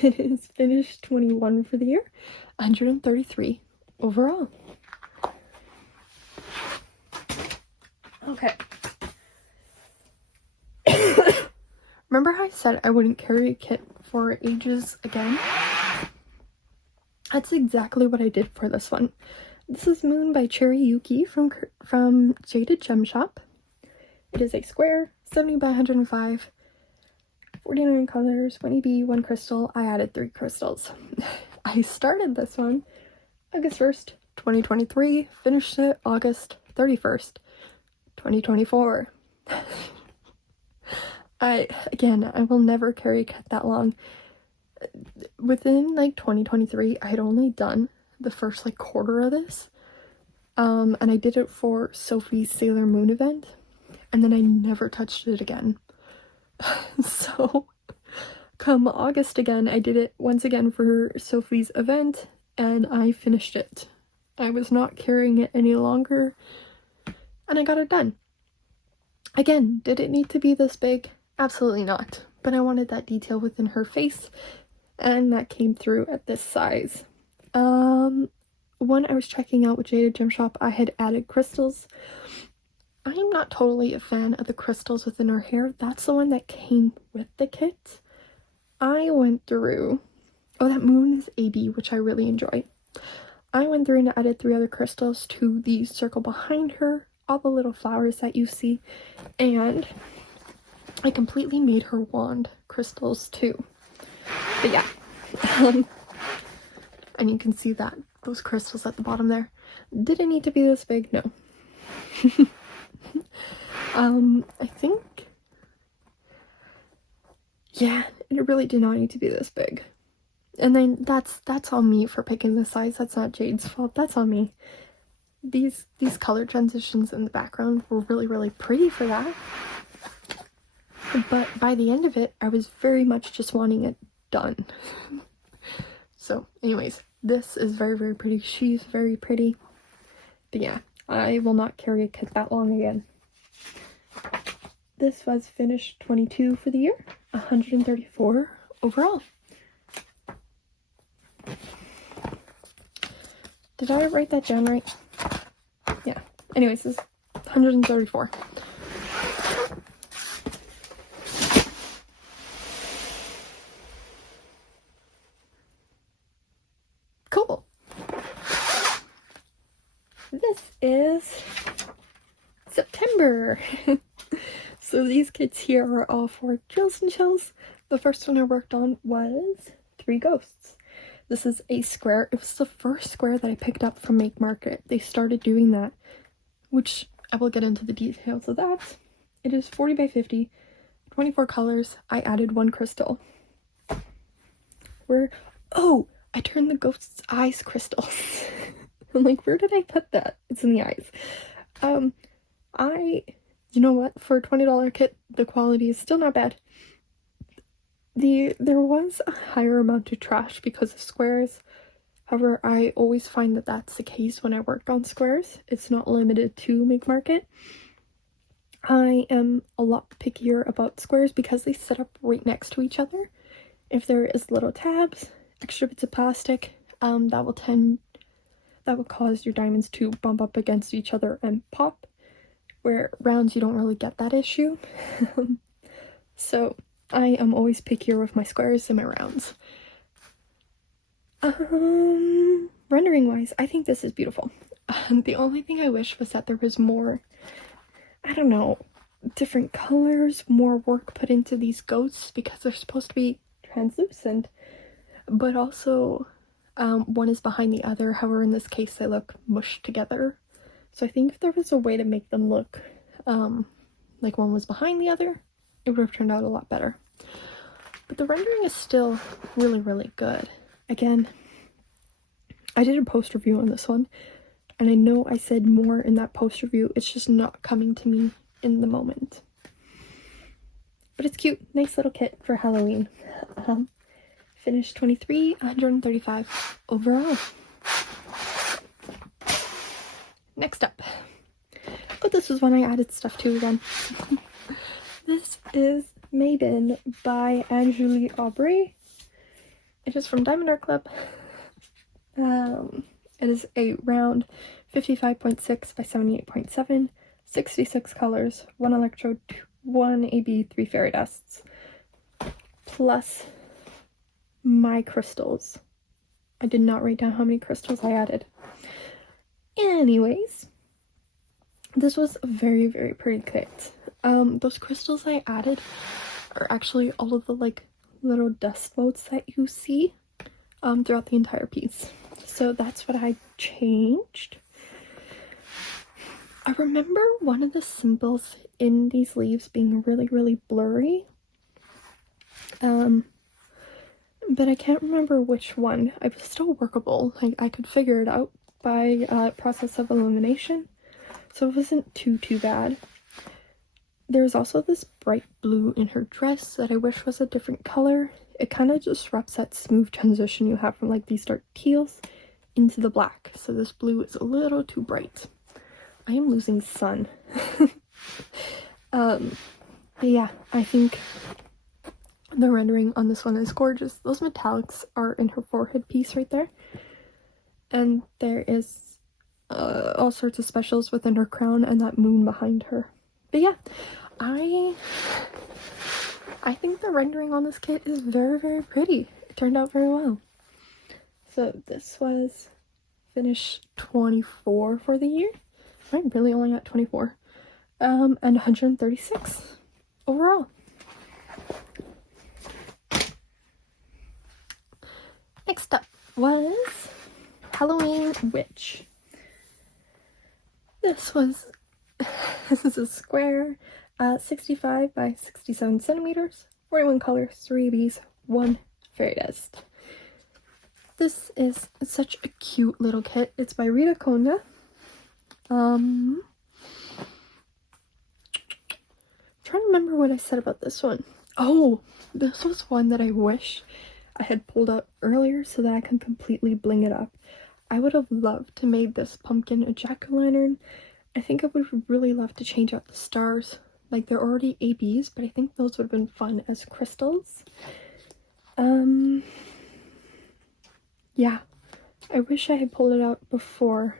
is finished 21 for the year, 133 overall. Okay. Remember how I said I wouldn't carry a kit for ages again? That's exactly what I did for this one. This is Moon by Cherry Yuki from jadedgemshop. It is a square, 70 by 105, 49 colors, 1 EB, 1 crystal. I added 3 crystals. I started this one August 1st, 2023, finished it August 31st, 2024. I will never carry a kit that long. Within like 2023, I had only done the first like quarter of this. And I did it for Sophie's Sailor Moon event, and then I never touched it again. So come August again, I did it once again for Sophie's event, and I finished it. I was not carrying it any longer, and I got it done. Again, did it need to be this big? Absolutely not. But I wanted that detail within her face, and that came through at this size. When I was checking out with jadedgemshop, I had added crystals. I am not totally a fan of the crystals within her hair. That's the one that came with the kit. I went through... Oh, that moon is AB, which I really enjoy. I went through and added 3 other crystals to the circle behind her, all the little flowers that you see, and I completely made her wand crystals too. But yeah, and you can see that those crystals at the bottom there. Did it need to be this big? No. I think, yeah, it really did not need to be this big. And then that's on me for picking the size. That's not Jade's fault. That's on me. These color transitions in the background were really, really pretty for that. But by the end of it, I was very much just wanting it done. So anyways, this is very, very pretty. She's very pretty. But yeah, I will not carry a kit that long again. This was finished 22 for the year, 134 overall. Did I write that down right? Yeah. Anyways, this is 134. Cool. This is September. So these kits here are all for chills and chills. The first one I worked on was 3 ghosts. This is a square. It was the first square that I picked up from Make Market. They started doing that, which I will get into the details of that. It is 40 by 50, 24 colors. I added 1 crystal. Oh, I turned the ghost's eyes crystals. I'm like, where did I put that? It's in the eyes. You know what? For a $20 kit, the quality is still not bad. There was a higher amount of trash because of squares. However, I always find that that's the case when I work on squares. It's not limited to Make Market. I am a lot pickier about squares because they sit up right next to each other. If there is little tabs, extra bits of plastic, that will cause your diamonds to bump up against each other and pop. Where rounds, you don't really get that issue. So I am always pickier with my squares and my rounds. Rendering wise, I think this is beautiful. The only thing I wish was that there was more, I don't know, different colors, more work put into these ghosts because they're supposed to be translucent, but also one is behind the other. However, in this case, they look mushed together. So I think if there was a way to make them look like one was behind the other, it would have turned out a lot better. But the rendering is still really, really good. Again, I did a post review on this one, and I know I said more in that post review. It's just not coming to me in the moment. But it's cute. Nice little kit for Halloween. Finished 23, 135 overall. Next up. Oh, this was one I added stuff to again. This is Maiden by Angélie Aubry. It is from diamondartclub. It is a round 55.6 by 78.7, 66 colors, 1 electrode, 1 AB, 3 fairy dusts, plus my crystals. I did not write down how many crystals I added. Anyways, this was a very, very pretty kit. Those crystals I added are actually all of the like little dust motes that you see throughout the entire piece. So that's what I changed. I remember one of the symbols in these leaves being really, really blurry. But I can't remember which one. It was still workable. Like, I could figure it out by process of elimination. So it wasn't too bad. There's also this bright blue in her dress that I wish was a different color. It kind of disrupts that smooth transition you have from like these dark teals into the black. So this blue is a little too bright. I am losing sun. But yeah, I think the rendering on this one is gorgeous. Those metallics are in her forehead piece right there. And there is all sorts of specials within her crown and that moon behind her. But yeah, I think the rendering on this kit is very, very pretty. It turned out very well. So this was finish 24 for the year. I really only got 24. And 136 overall. Next up was Halloween Witch. This is a square, 65 by 67 centimeters, 41 colors, 3 bees, 1 fairy dust. This is such a cute little kit. It's by Rita Konda. Trying to remember what I said about this one. Oh, this was one that I wish I had pulled out earlier so that I can completely bling it up. I would have loved to made this pumpkin a jack-o'-lantern. I think I would really love to change out the stars. Like, they're already ABs, but I think those would have been fun as crystals. Yeah, I wish I had pulled it out before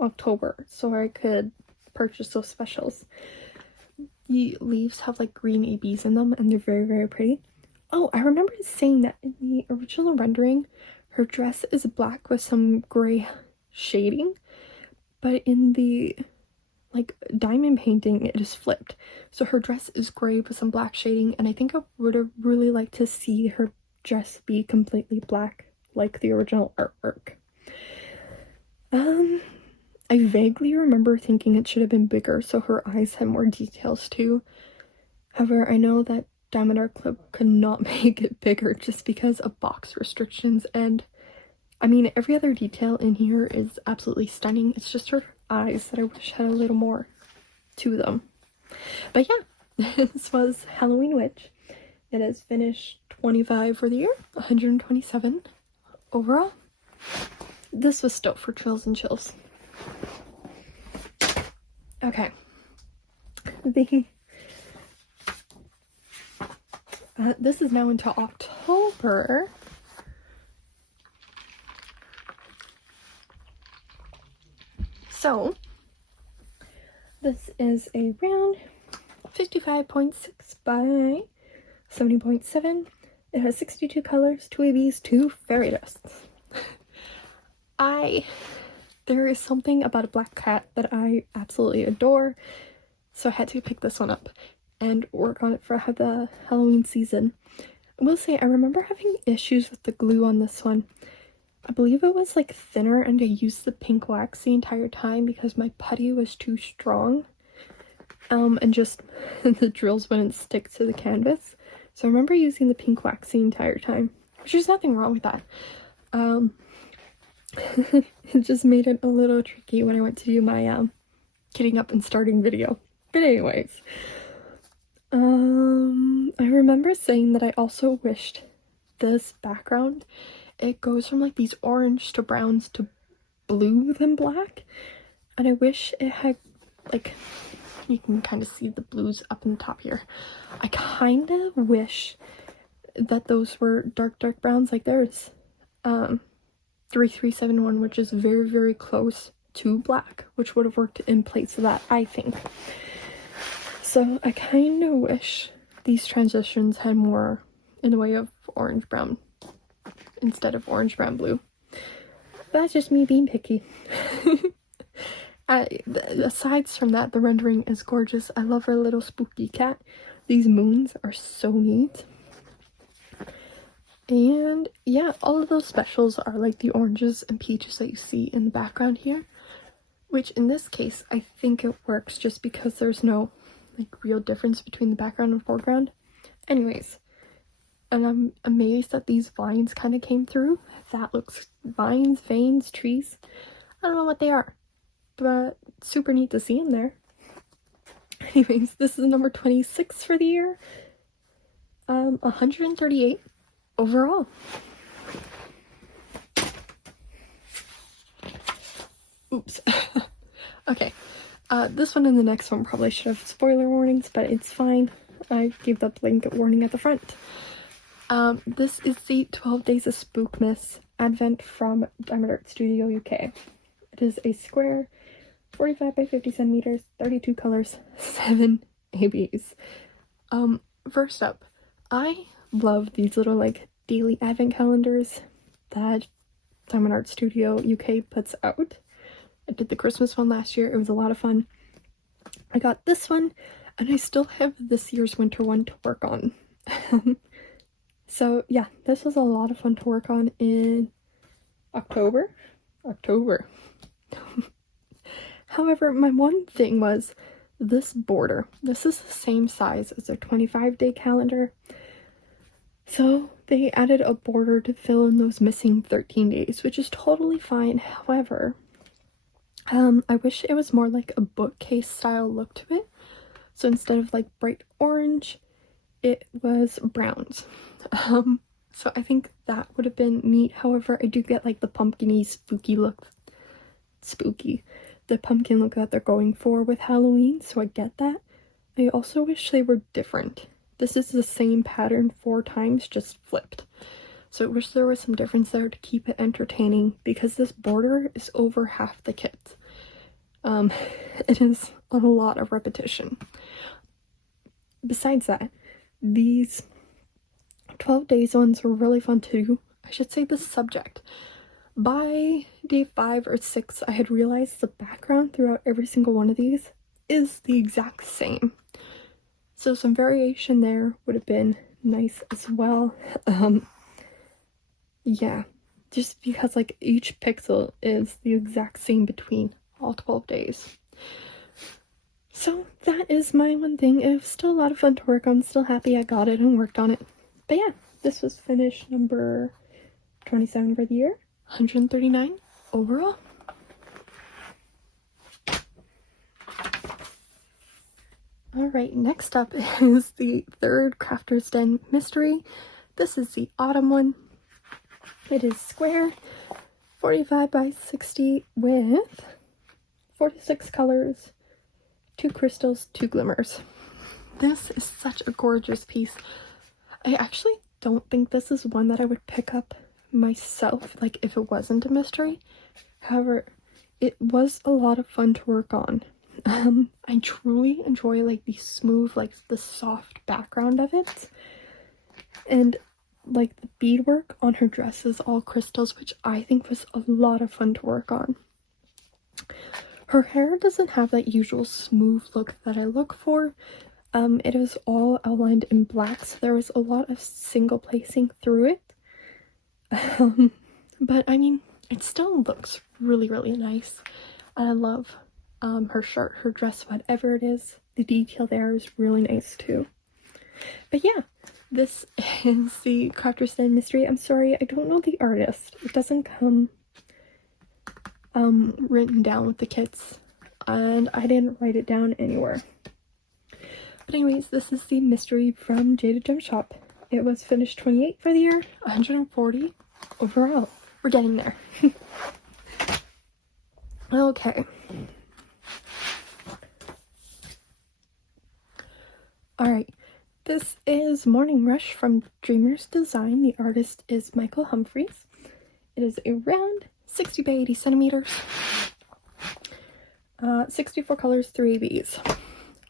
October so I could purchase those specials. The leaves have like green ABs in them and they're very, very pretty. Oh, I remember saying that in the original rendering, her dress is black with some gray shading, but in the like diamond painting, it is flipped. So her dress is gray with some black shading, and I think I would have really liked to see her dress be completely black like the original artwork. I vaguely remember thinking it should have been bigger so her eyes had more details too. However, I know that diamondartclub could not make it bigger just because of box restrictions, and I mean, every other detail in here is absolutely stunning. It's just her eyes that I wish had a little more to them. But yeah, this was Halloween Witch. It is finished 25 for the year, 127 overall. This was still for chills and chills. Okay. This is now into October. So, this is a round 55.6 by 70.7. It has 62 colors, 2 ABs, 2 fairy dusts. There is something about a black cat that I absolutely adore, so I had to pick this one up and work on it for the Halloween season. I will say, I remember having issues with the glue on this one. I believe it was like thinner, and I used the pink wax the entire time because my putty was too strong. And just the drills wouldn't stick to the canvas. So I remember using the pink wax the entire time, which there's nothing wrong with that. It just made it a little tricky when I went to do my kitting up and starting video. But anyways, I remember saying that I also wished this background, it goes from like these orange to browns to blue then black, and I wish it had like, you can kind of see the blues up in the top here. I kind of wish that those were dark browns. Like there's 3371, which is very, very close to black, which would have worked in place of that, I think. So I kind of wish these transitions had more in the way of orange brown instead of orange brown blue. But that's just me being picky. Aside from that, the rendering is gorgeous. I love her little spooky cat. These moons are so neat. And yeah, all of those specials are like the oranges and peaches that you see in the background here, which in this case I think it works just because there's no like real difference between the background and foreground. Anyways, and I'm amazed that these vines kind of came through. That looks, vines, veins, trees, I don't know what they are, but super neat to see in there. Anyways, this is number 26 for the year. 138 overall. Oops. Okay, this one and the next one probably should have spoiler warnings, but it's fine. I gave that blanket warning at the front. This is the 12 Days of Spookmas Advent from diamondartstudiouk. It is a square, 45 by 50 centimeters, 32 colors, 7 ABs. First up, I love these little like daily advent calendars that diamondartstudiouk puts out. I did the Christmas one last year. It was a lot of fun. I got this one, and I still have this year's winter one to work on. So yeah, this was a lot of fun to work on in October. However, my one thing was this border. This is the same size as their 25-day calendar. So they added a border to fill in those missing 13 days, which is totally fine. However, I wish it was more like a bookcase style look to it. So instead of like bright orange, it was browns. So I think that would have been neat. However, I do get like the pumpkin-y spooky look. The pumpkin look that they're going for with Halloween, so I get that. I also wish they were different. This is the same pattern 4 times, just flipped. So I wish there was some difference there to keep it entertaining, because this border is over half the kit. It is a lot of repetition. Besides that, these 12 days ones were really fun too. I should say the subject. By day 5 or 6, I had realized the background throughout every single one of these is the exact same. So some variation there would have been nice as well. Yeah, just because like each pixel is the exact same between all 12 days. So that is my one thing. It was still a lot of fun to work on. Still happy I got it and worked on it. But yeah, this was finish number 27 for the year. 139 overall. Alright, next up is the third Crafter's Den mystery. This is the autumn one. It is square, 45 by 60 with 46 colors, 2 crystals, 2 glimmers. This is such a gorgeous piece. I actually don't think this is one that I would pick up myself, like if it wasn't a mystery. However, it was a lot of fun to work on. I truly enjoy like the smooth, like the soft background of it, and like the beadwork on her dress is all crystals, which I think was a lot of fun to work on. Her hair doesn't have that usual smooth look that I look for. It is all outlined in black, so there was a lot of single placing through it. But I mean, it still looks really, really nice. And I love her shirt, her dress, whatever it is. The detail there is really nice too. But yeah, this is the Crafter's Den mystery. I'm sorry, I don't know the artist. It doesn't come written down with the kits, and I didn't write it down anywhere. But anyways, this is the mystery from jadedgemshop. It was finished 28 for the year, 140 overall. We're getting there. Okay. Alright, this is Morning Rush from Dreamer's Design. The artist is Michael Humphreys. It is a round 60 by 80 centimeters, 64 colors, 3 ABs.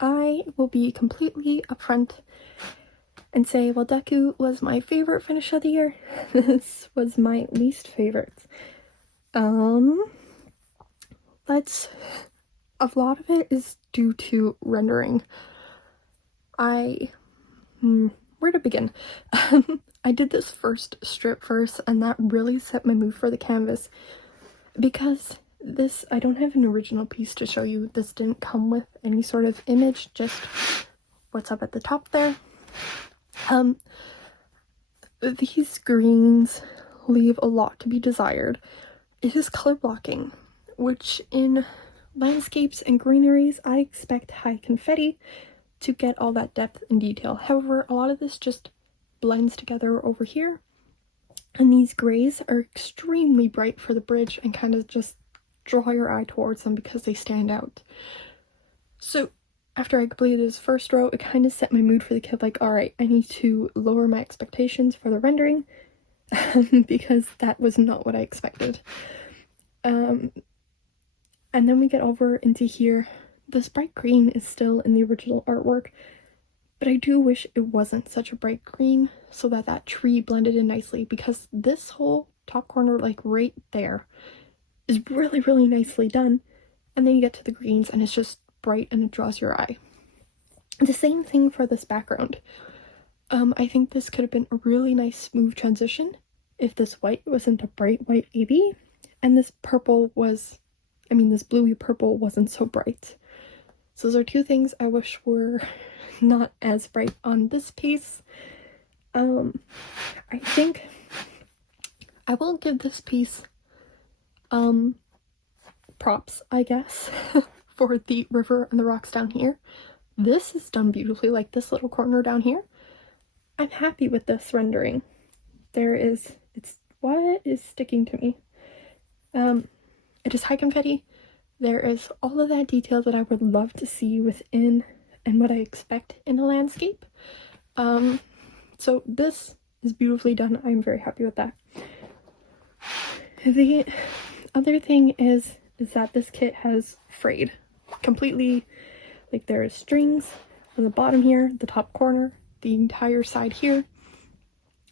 I will be completely upfront and say, while Deku was my favorite finish of the year, this was my least favorite. A lot of it is due to rendering. Where to begin? I did this first strip first, and that really set my mood for the canvas, because this, I don't have an original piece to show you. This didn't come with any sort of image, just what's up at the top there. These greens leave a lot to be desired. It is color blocking, which in landscapes and greeneries, I expect high confetti to get all that depth and detail. However, a lot of this just blends together over here, and these grays are extremely bright for the bridge and kind of just draw your eye towards them because they stand out. So after I completed this first row, it kind of set my mood for the kit, like, alright, I need to lower my expectations for the rendering because that was not what I expected. And then we get over into here. This bright green is still in the original artwork, but I do wish it wasn't such a bright green so that that tree blended in nicely, because this whole top corner, like right there, is really, really nicely done. And then you get to the greens and it's just bright and it draws your eye. The same thing for this background. I think this could have been a really nice smooth transition if this white wasn't a bright white AB and this purple was, I mean, this bluey purple wasn't so bright. So those are two things I wish were not as bright on this piece. I think I will give this piece props, I guess, for the river and the rocks down here. This is done beautifully, like this little corner down here. I'm happy with this rendering. It's what is sticking to me. It is high confetti. There is all of that detail that I would love to see within and what I expect in a landscape. So this is beautifully done. I'm very happy with that. The other thing is that this kit has frayed completely. Like, there is strings on the bottom here, the top corner, the entire side here,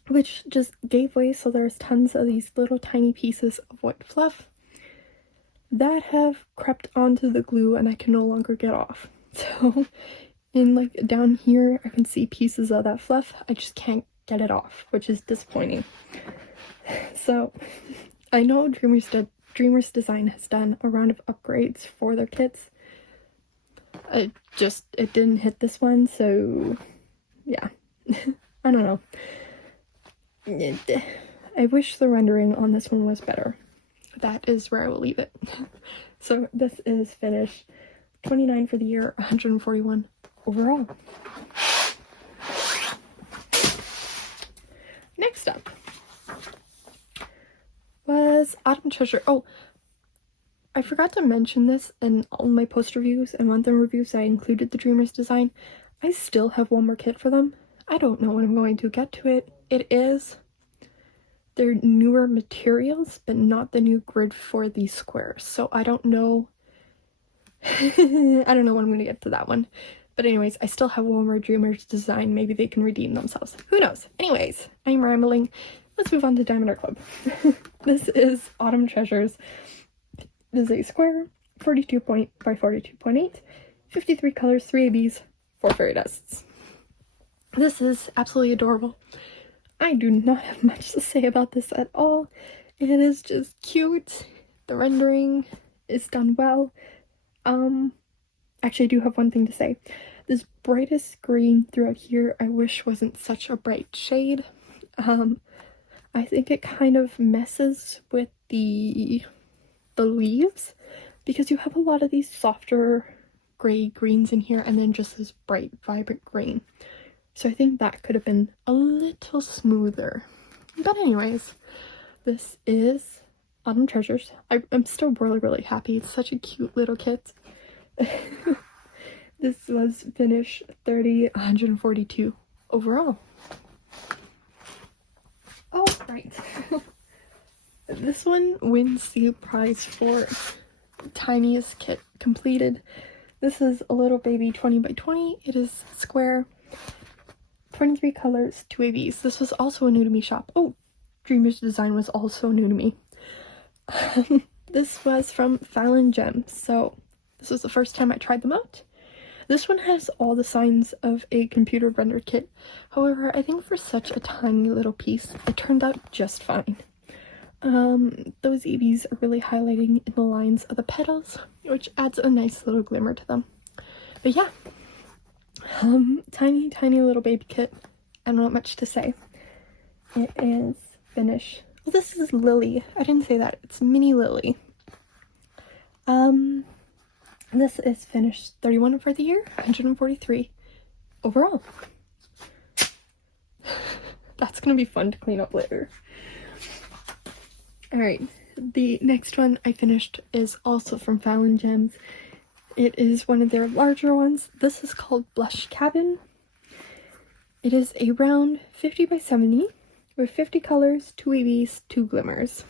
which just gave way, so there's tons of these little tiny pieces of white fluff that have crept onto the glue and I can no longer get off. So in like down here I can see pieces of that fluff, I just can't get it off, which is disappointing. So I know Dreamers Design has done a round of upgrades for their kits. It didn't hit this one, so yeah. I don't know. I wish the rendering on this one was better. That is where I will leave it. So this is finished. 29 for the year, 141 overall. Next up was Autumn Treasure. Oh, I forgot to mention this in all my post reviews and month-end reviews. I included the Dreamers Design. I still have one more kit for them. I don't know when I'm going to get to it. It is their newer materials, but not the new grid for these squares. So I don't know. I don't know when I'm going to get to that one. But anyways, I still have one more Dreamers Design. Maybe they can redeem themselves. Who knows? Anyways, I'm rambling. Let's move on to Diamondart Club. This is Autumn Treasures. This is a square, 42 by 42.8, 53 colors, 3 ABs, 4 fairy dusts. This is absolutely adorable. I do not have much to say about this at all. It is just cute. The rendering is done well. Actually, I do have one thing to say. This brightest green throughout here, I wish wasn't such a bright shade. I think it kind of messes with the leaves, because you have a lot of these softer gray greens in here and then just this bright vibrant green. So I think that could have been a little smoother. But anyways, this is Autumn Treasures. I'm still really happy. It's such a cute little kit. This was finished 30, 142 overall. Oh, right. This one wins the prize for tiniest kit completed. This is a little baby 20 by 20. It is square, 23 colors, 2 ABs. This was also a new to me shop. Oh, Dreamers Design was also new to me. This was from Fallon Gems. So this was the first time I tried them out. This one has all the signs of a computer rendered kit. However, I think for such a tiny little piece, it turned out just fine. Those EVs are really highlighting in the lines of the petals, which adds a nice little glimmer to them. But yeah, tiny little baby kit. I don't know much to say. It is finished. Well, this is Lily. I didn't say that. It's Mini Lily. This is finished 31 for the year, 143 overall. That's gonna be fun to clean up later. Alright, the next one I finished is also from Fallon Gems. It is one of their larger ones. This is called Blush Cabin. It is a round 50 by 70, with 50 colors, 2 EVs, 2 glimmers.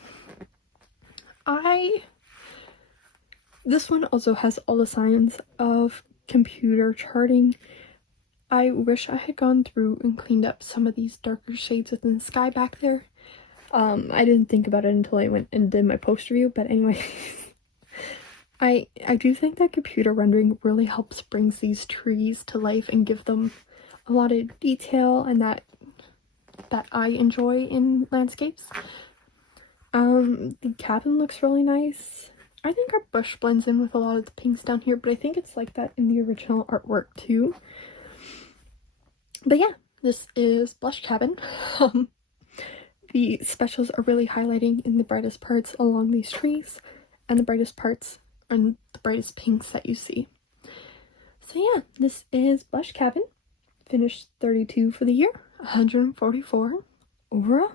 This one also has all the signs of computer charting. I wish I had gone through and cleaned up some of these darker shades within the sky back there. I didn't think about it until I went and did my post review, but anyway. I do think that computer rendering really helps brings these trees to life and give them a lot of detail and that I enjoy in landscapes. The cabin looks really nice. I think our bush blends in with a lot of the pinks down here, but I think it's like that in the original artwork too. But yeah, this is Blush Cabin. The specials are really highlighting in the brightest parts along these trees, and the brightest parts and the brightest pinks that you see. So yeah, this is Blush Cabin. Finished 32 for the year, 144 overall.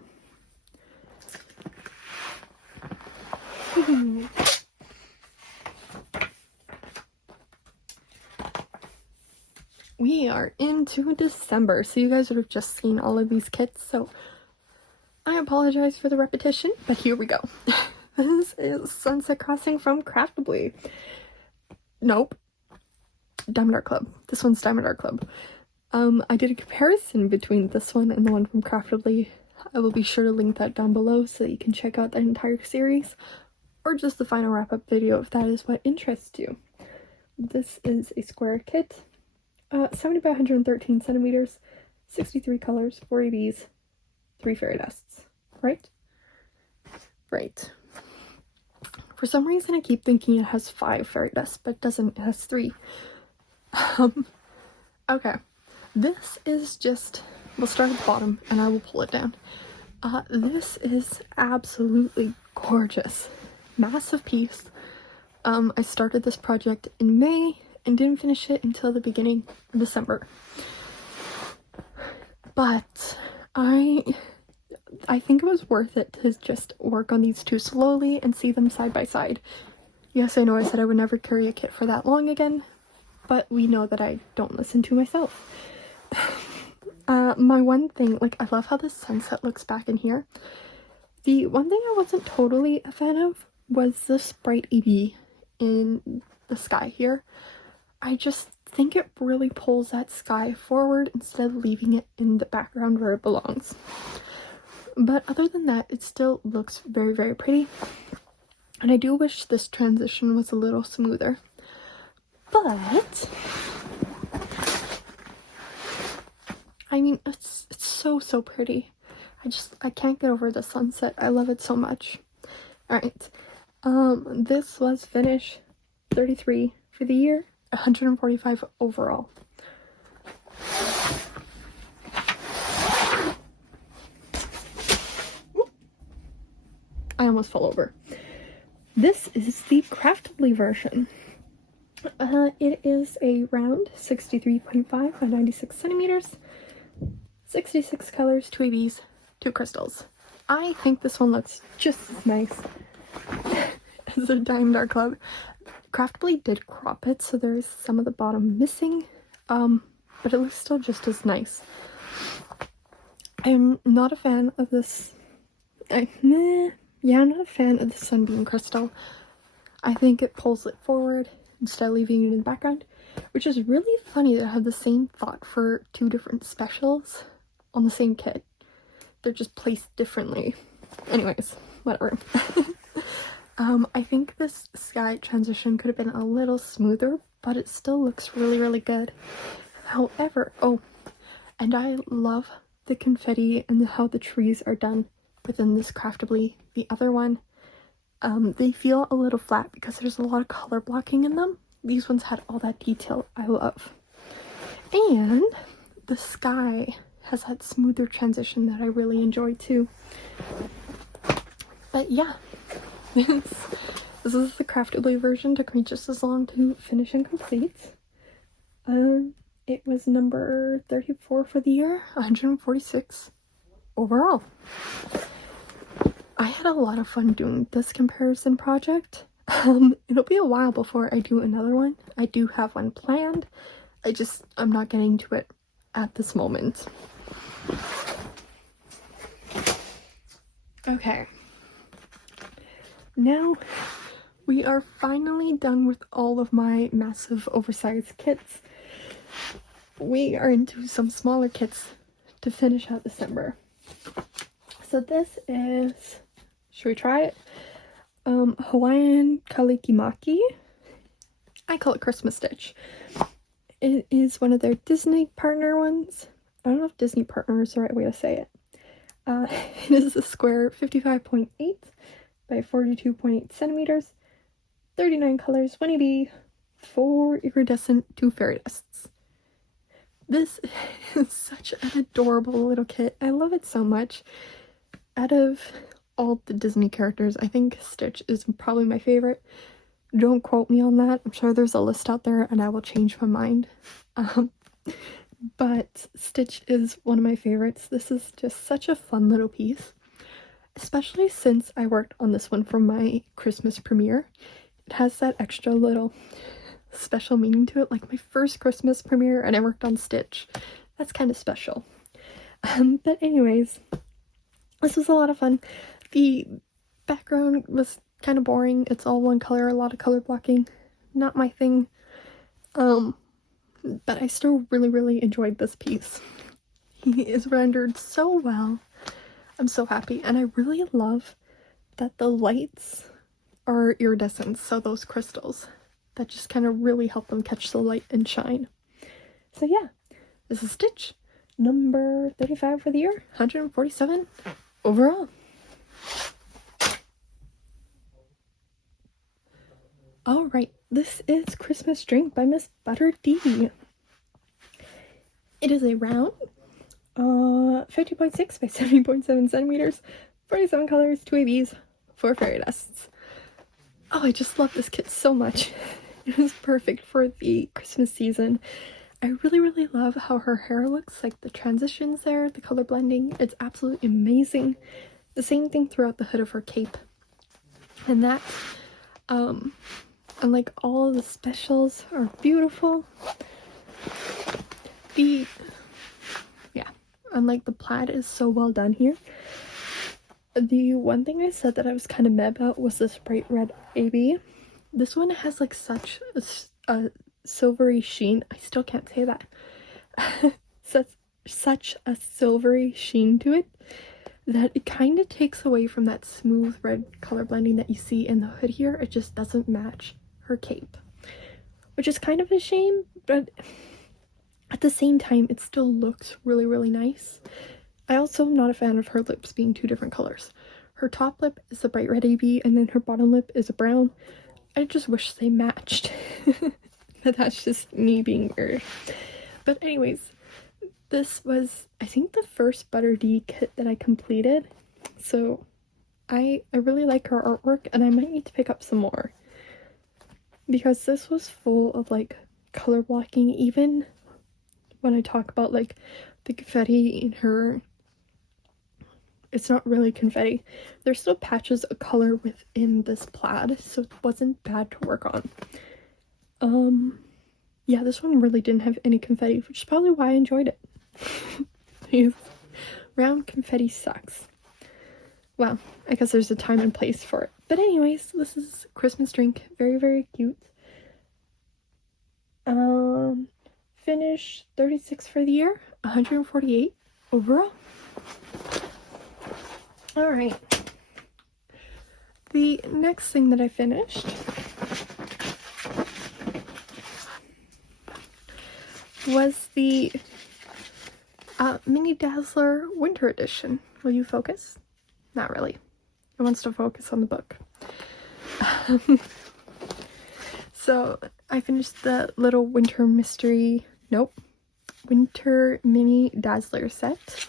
We are into December, so you guys would have just seen all of these kits, so I apologize for the repetition, but here we go. This is Sunset Crossing from Craftibly. Nope. Diamondartclub. This one's Diamondartclub. I did a comparison between this one and the one from Craftibly. I will be sure to link that down below so that you can check out that entire series, or just the final wrap-up video if that is what interests you. This is a square kit. 70 by 113 centimeters, 63 colors, 4 EVs, 3 fairy dusts. Right? Right. For some reason I keep thinking it has 5 fairy dusts, but it doesn't. It has 3. Okay. This is just, we'll start at the bottom and I will pull it down. This is absolutely gorgeous. Massive piece. I started this project in May and didn't finish it until the beginning of December. But I think it was worth it to just work on these two slowly and see them side by side. Yes, I know I said I would never carry a kit for that long again, but we know that I don't listen to myself. My one thing, like, I love how the sunset looks back in here. The one thing I wasn't totally a fan of was this bright EV in the sky here. I just think it really pulls that sky forward instead of leaving it in the background where it belongs. But other than that, it still looks very, very pretty. And I do wish this transition was a little smoother. But I mean, it's so pretty. I can't get over the sunset. I love it so much. Alright. This was finished 33 for the year, 145 overall. I almost fell over. This is the Craftibly version. It is a round 63.5 by 96 centimeters, 66 colors, 2 ABs, 2 crystals. I think this one looks just as nice as a Diamondartclub. Craftibly did crop it, so there's some of the bottom missing, but it looks still just as nice. I'm not a fan of this. I'm not a fan of the Sunbeam crystal. I think it pulls it forward instead of leaving it in the background, which is really funny that I have the same thought for 2 different specials on the same kit. They're just placed differently. Anyways, whatever. I think this sky transition could have been a little smoother, but it still looks really, really good. However, and I love the confetti and how the trees are done within this Craftibly. The other one, they feel a little flat because there's a lot of color blocking in them. These ones had all that detail I love. And the sky has that smoother transition that I really enjoy too. But yeah, this is the Craftibly version. Took me just as long to finish and complete. It was number 34 for the year, 146 overall. I had a lot of fun doing this comparison project. It'll be a while before I do another one. I do have one planned. I'm not getting to it at this moment. Okay. Now we are finally done with all of my massive oversized kits. We are into some smaller kits to finish out December. So this is, should we try it? Hawaiian Kalikimaki. I call it Christmas Stitch. It is one of their Disney partner ones. I don't know if Disney partner is the right way to say it. It is a square 55.8 by 42.8 centimeters, 39 colors, 1 4 iridescent, 2 fairy dusts. This is such an adorable little kit. I love it so much. Out of all the Disney characters, I think Stitch is probably my favorite. Don't quote me on that. I'm sure there's a list out there and I will change my mind. But Stitch is one of my favorites. This is just such a fun little piece. Especially since I worked on this one for my Christmas premiere. It has that extra little special meaning to it. Like my first Christmas premiere and I worked on Stitch. That's kind of special. But anyways, this was a lot of fun. The background was kind of boring. It's all one color, a lot of color blocking. Not my thing. But I still really enjoyed this piece. He is rendered so well. I'm so happy. And I really love that the lights are iridescent, so those crystals that just kind of really help them catch the light and shine. So yeah, this is Stitch number 35 for the year, 147 overall. Alright, this is Christmas Drink by Miss Butter D. It is a round, 50.6 by 70.7 centimeters, 47 colors, 2 ABs, 4 fairy dusts. Oh, I just love this kit so much. It is perfect for the Christmas season. I really love how her hair looks, like the transitions there, the color blending. It's absolutely amazing. The same thing throughout the hood of her cape. And that, and like all of the specials are beautiful. And like the plaid is so well done here. The one thing I said that I was kind of meh about was this bright red AB. This one has like such a silvery sheen. I still can't say that. such a silvery sheen to it that it kind of takes away from that smooth red color blending that you see in the hood here. It just doesn't match her cape, which is kind of a shame, but at the same time it still looks really nice. I also am not a fan of her lips being two different colors. Her top lip is a bright red AB and then her bottom lip is a brown. I just wish they matched. But that's just me being weird. But anyways, this was, I think, the first Butter D kit that I completed. So I really like her artwork and I might need to pick up some more. Because this was full of like color blocking, even when I talk about like the confetti in her, it's not really confetti. There's still patches of color within this plaid, so it wasn't bad to work on. Yeah, this one really didn't have any confetti, which is probably why I enjoyed it. Because round confetti sucks. Well, I guess there's a time and place for it. But anyways, this is Christmas Drink. Very cute. Finish 36 for the year, 148 overall. Alright. The next thing that I finished was the Mini Dazzler Winter Edition. Will you focus? Not really. It wants to focus on the book. So I finished the little winter winter mini dazzler set.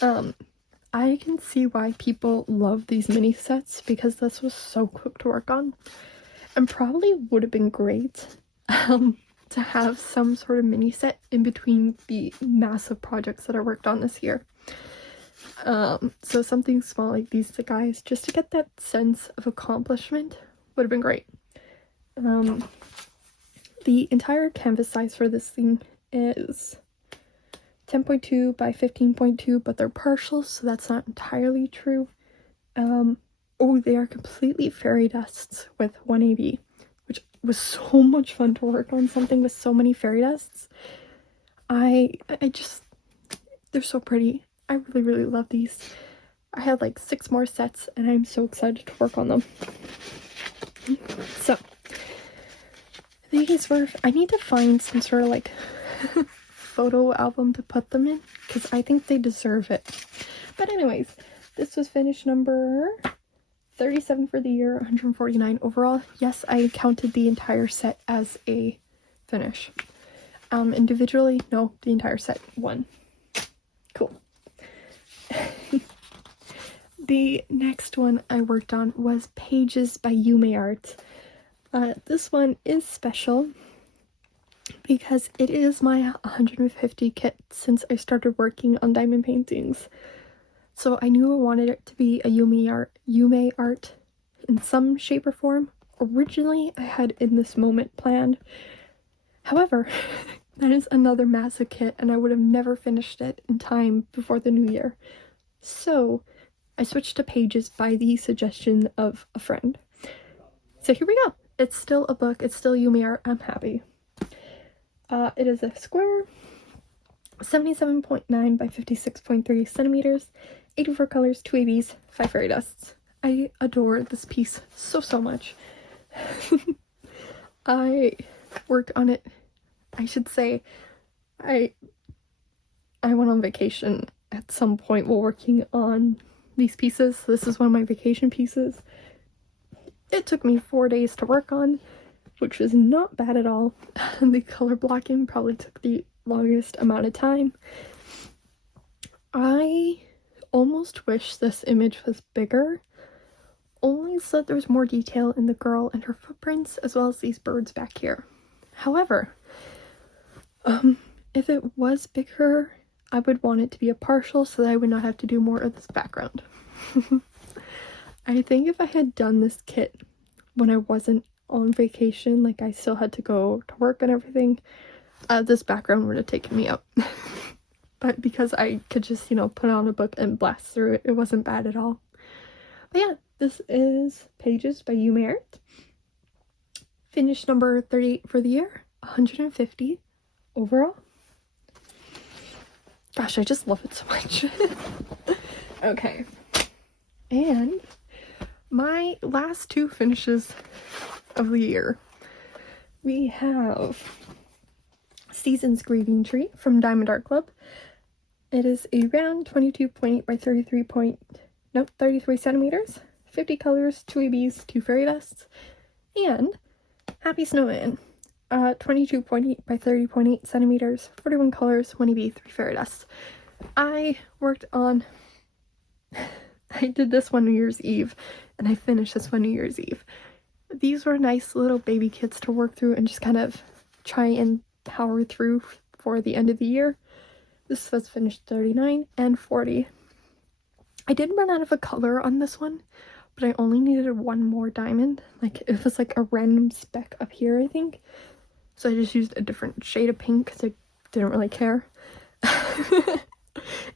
I can see why people love these mini sets because this was so quick to work on, and probably would have been great to have some sort of mini set in between the massive projects that I worked on this year. So something small like these guys, just to get that sense of accomplishment, would have been great. The entire canvas size for this thing is 10.2 by 15.2, but they're partial, so that's not entirely true. Oh, they are completely fairy dusts with 1AB, which was so much fun to work on something with so many fairy dusts. I just, they're so pretty. I really, really love these. I have like 6 more sets, and I'm so excited to work on them. So, these were, I need to find some sort of like photo album to put them in, because I think they deserve it. But anyways, this was finish number 37 for the year, 149 overall. Yes, I counted the entire set as a finish. Individually, no, the entire set, 1. Cool. The next one I worked on was Pages by Yume Art. This one is special because it is my 150 kit since I started working on diamond paintings. So I knew I wanted it to be a Yume art in some shape or form. Originally, I had In This Moment planned. However, that is another massive kit, and I would have never finished it in time before the new year. So I switched to Pages by the suggestion of a friend. So here we go. It's still a book. It's still Yume art. I'm happy. It is a square, 77.9 by 56.3 centimeters, 84 colors, 2 ABs, 5 fairy dusts. I adore this piece so much. I worked on it. I should say I went on vacation at some point while working on these pieces. This is one of my vacation pieces. It took me 4 days to work on, which was not bad at all. The color blocking probably took the longest amount of time. I almost wish this image was bigger, only so that there's more detail in the girl and her footprints, as well as these birds back here. However, if it was bigger, I would want it to be a partial so that I would not have to do more of this background. I think if I had done this kit when I wasn't on vacation, like I still had to go to work and everything, this background would have taken me up. But because I could just, put on a book and blast through it, it wasn't bad at all. But yeah, this is Pages by Yume Art. Finish number 38 for the year, 150 overall. Gosh, I just love it so much. Okay. And my last 2 finishes of the year. We have Season's Grieving Tree from Diamondartclub. It is a round 22.8 by 33 centimeters, 50 colors, 2 ABs, 2 fairy dusts, and Happy Snowman, 22.8 by 30.8 centimeters, 41 colors, 1 AB, 3 fairy dusts. I did this one New Year's Eve, and I finished this one New Year's Eve. These were nice little baby kits to work through and just kind of try and power through for the end of the year. This was finished 39 and 40. I did run out of a color on this one, but I only needed 1 more diamond. Like, it was like a random speck up here, I think. So I just used a different shade of pink because I didn't really care.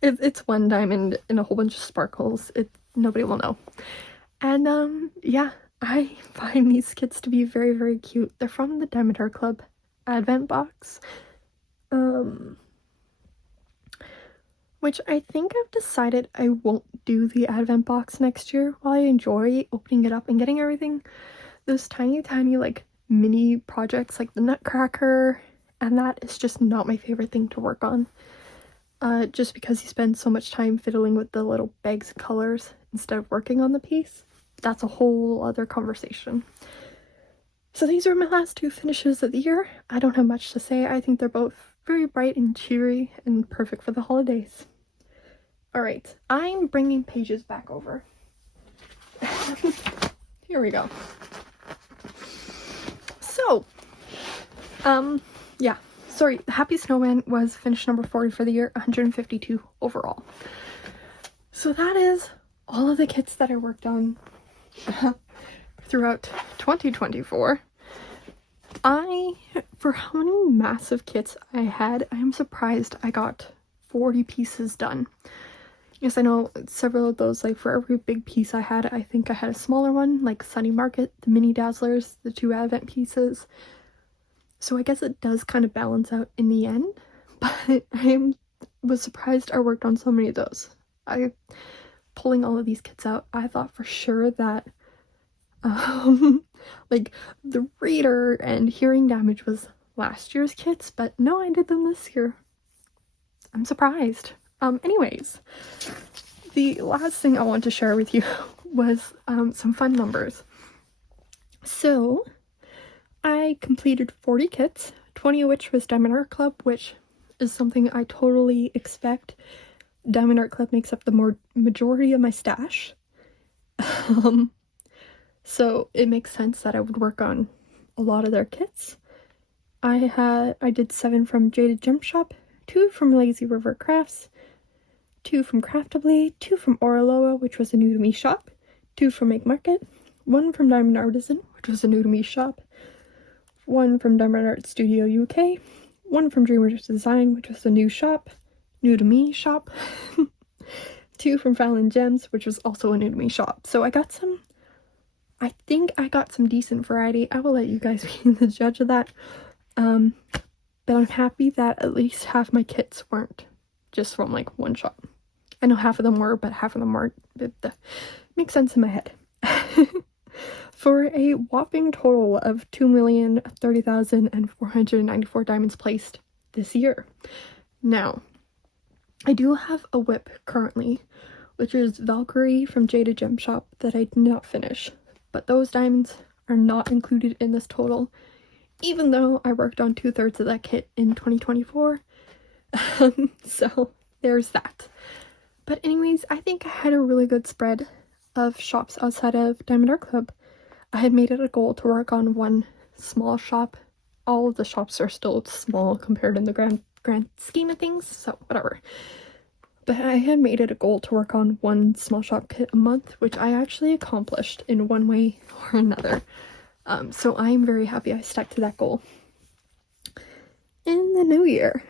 It's 1 diamond and a whole bunch of sparkles. Nobody will know. And yeah, I find these kits to be very, very cute. They're from the Diamondartclub Advent box. Which I think I've decided I won't do the Advent box next year. While I enjoy opening it up and getting everything, those tiny like mini projects like the Nutcracker and that is just not my favorite thing to work on. Just because you spend so much time fiddling with the little bags of colors instead of working on the piece. That's a whole other conversation. So these are my last 2 finishes of the year. I don't have much to say. I think they're both very bright and cheery and perfect for the holidays. Alright, I'm bringing Pages back over. Here we go. So, yeah, sorry, Happy Snowman was finish number 40 for the year, 152 overall. So that is all of the kits that I worked on throughout 2024. For how many massive kits I had, I am surprised I got 40 pieces done. Yes, I know several of those, like for every big piece I had, I think I had a smaller one, like Sunny Market, the mini dazzlers, the 2 advent pieces. So I guess it does kind of balance out in the end, but was surprised I worked on so many of those. Pulling all of these kits out, I thought for sure that like the reader and hearing damage was last year's kits, but no, I did them this year. I'm surprised. Anyways, the last thing I want to share with you was some fun numbers. So I completed 40 kits, 20 of which was diamondartclub, which is something I totally expect. Diamondartclub makes up the majority of my stash. So it makes sense that I would work on a lot of their kits. I did 7 from jadedgemshop, 2 from Lazy River Crafts, 2 from Craftibly, 2 from Oraloa, which was a new to me shop, 2 from Make Market, 1 from Diamondartisan, which was a new to me shop, 1 from diamondartstudiouk, UK, 1 from Dreamers Design, which was a new to me shop, 2 from Fallon Gems, which was also a new to me shop. So I think I got some decent variety. I will let you guys be the judge of that. But I'm happy that at least half my kits weren't just from like one shop. I know half of them were, but half of them weren't. It makes sense in my head. For a whopping total of 2,030,494 diamonds placed this year. Now, I do have a whip currently, which is Valkyrie from jadedgemshop that I did not finish. But those diamonds are not included in this total, even though I worked on 2/3 of that kit in 2024. So there's that. But anyways, I think I had a really good spread of shops outside of diamondartclub. I had made it a goal to work on one small shop. All of the shops are still small compared in the grand scheme of things, so whatever. But I had made it a goal to work on one small shop kit a month, which I actually accomplished in one way or another. So I'm very happy I stuck to that goal. In the new year,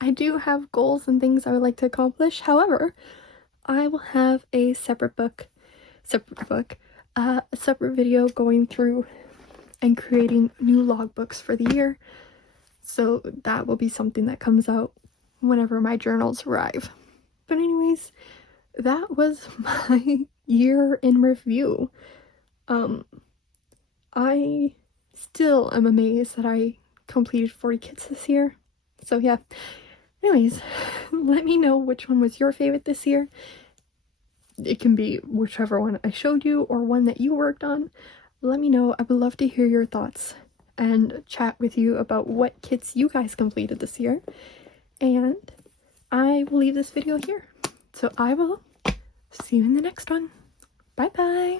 I do have goals and things I would like to accomplish. However, I will have a separate video going through and creating new logbooks for the year. So that will be something that comes out whenever my journals arrive. But anyways, that was my year in review. I still am amazed that I completed 40 kits this year. So yeah. Anyways, let me know which one was your favorite this year. It can be whichever one I showed you or one that you worked on. Let me know. I would love to hear your thoughts and chat with you about what kits you guys completed this year. And I will leave this video here. So I will see you in the next one. Bye bye.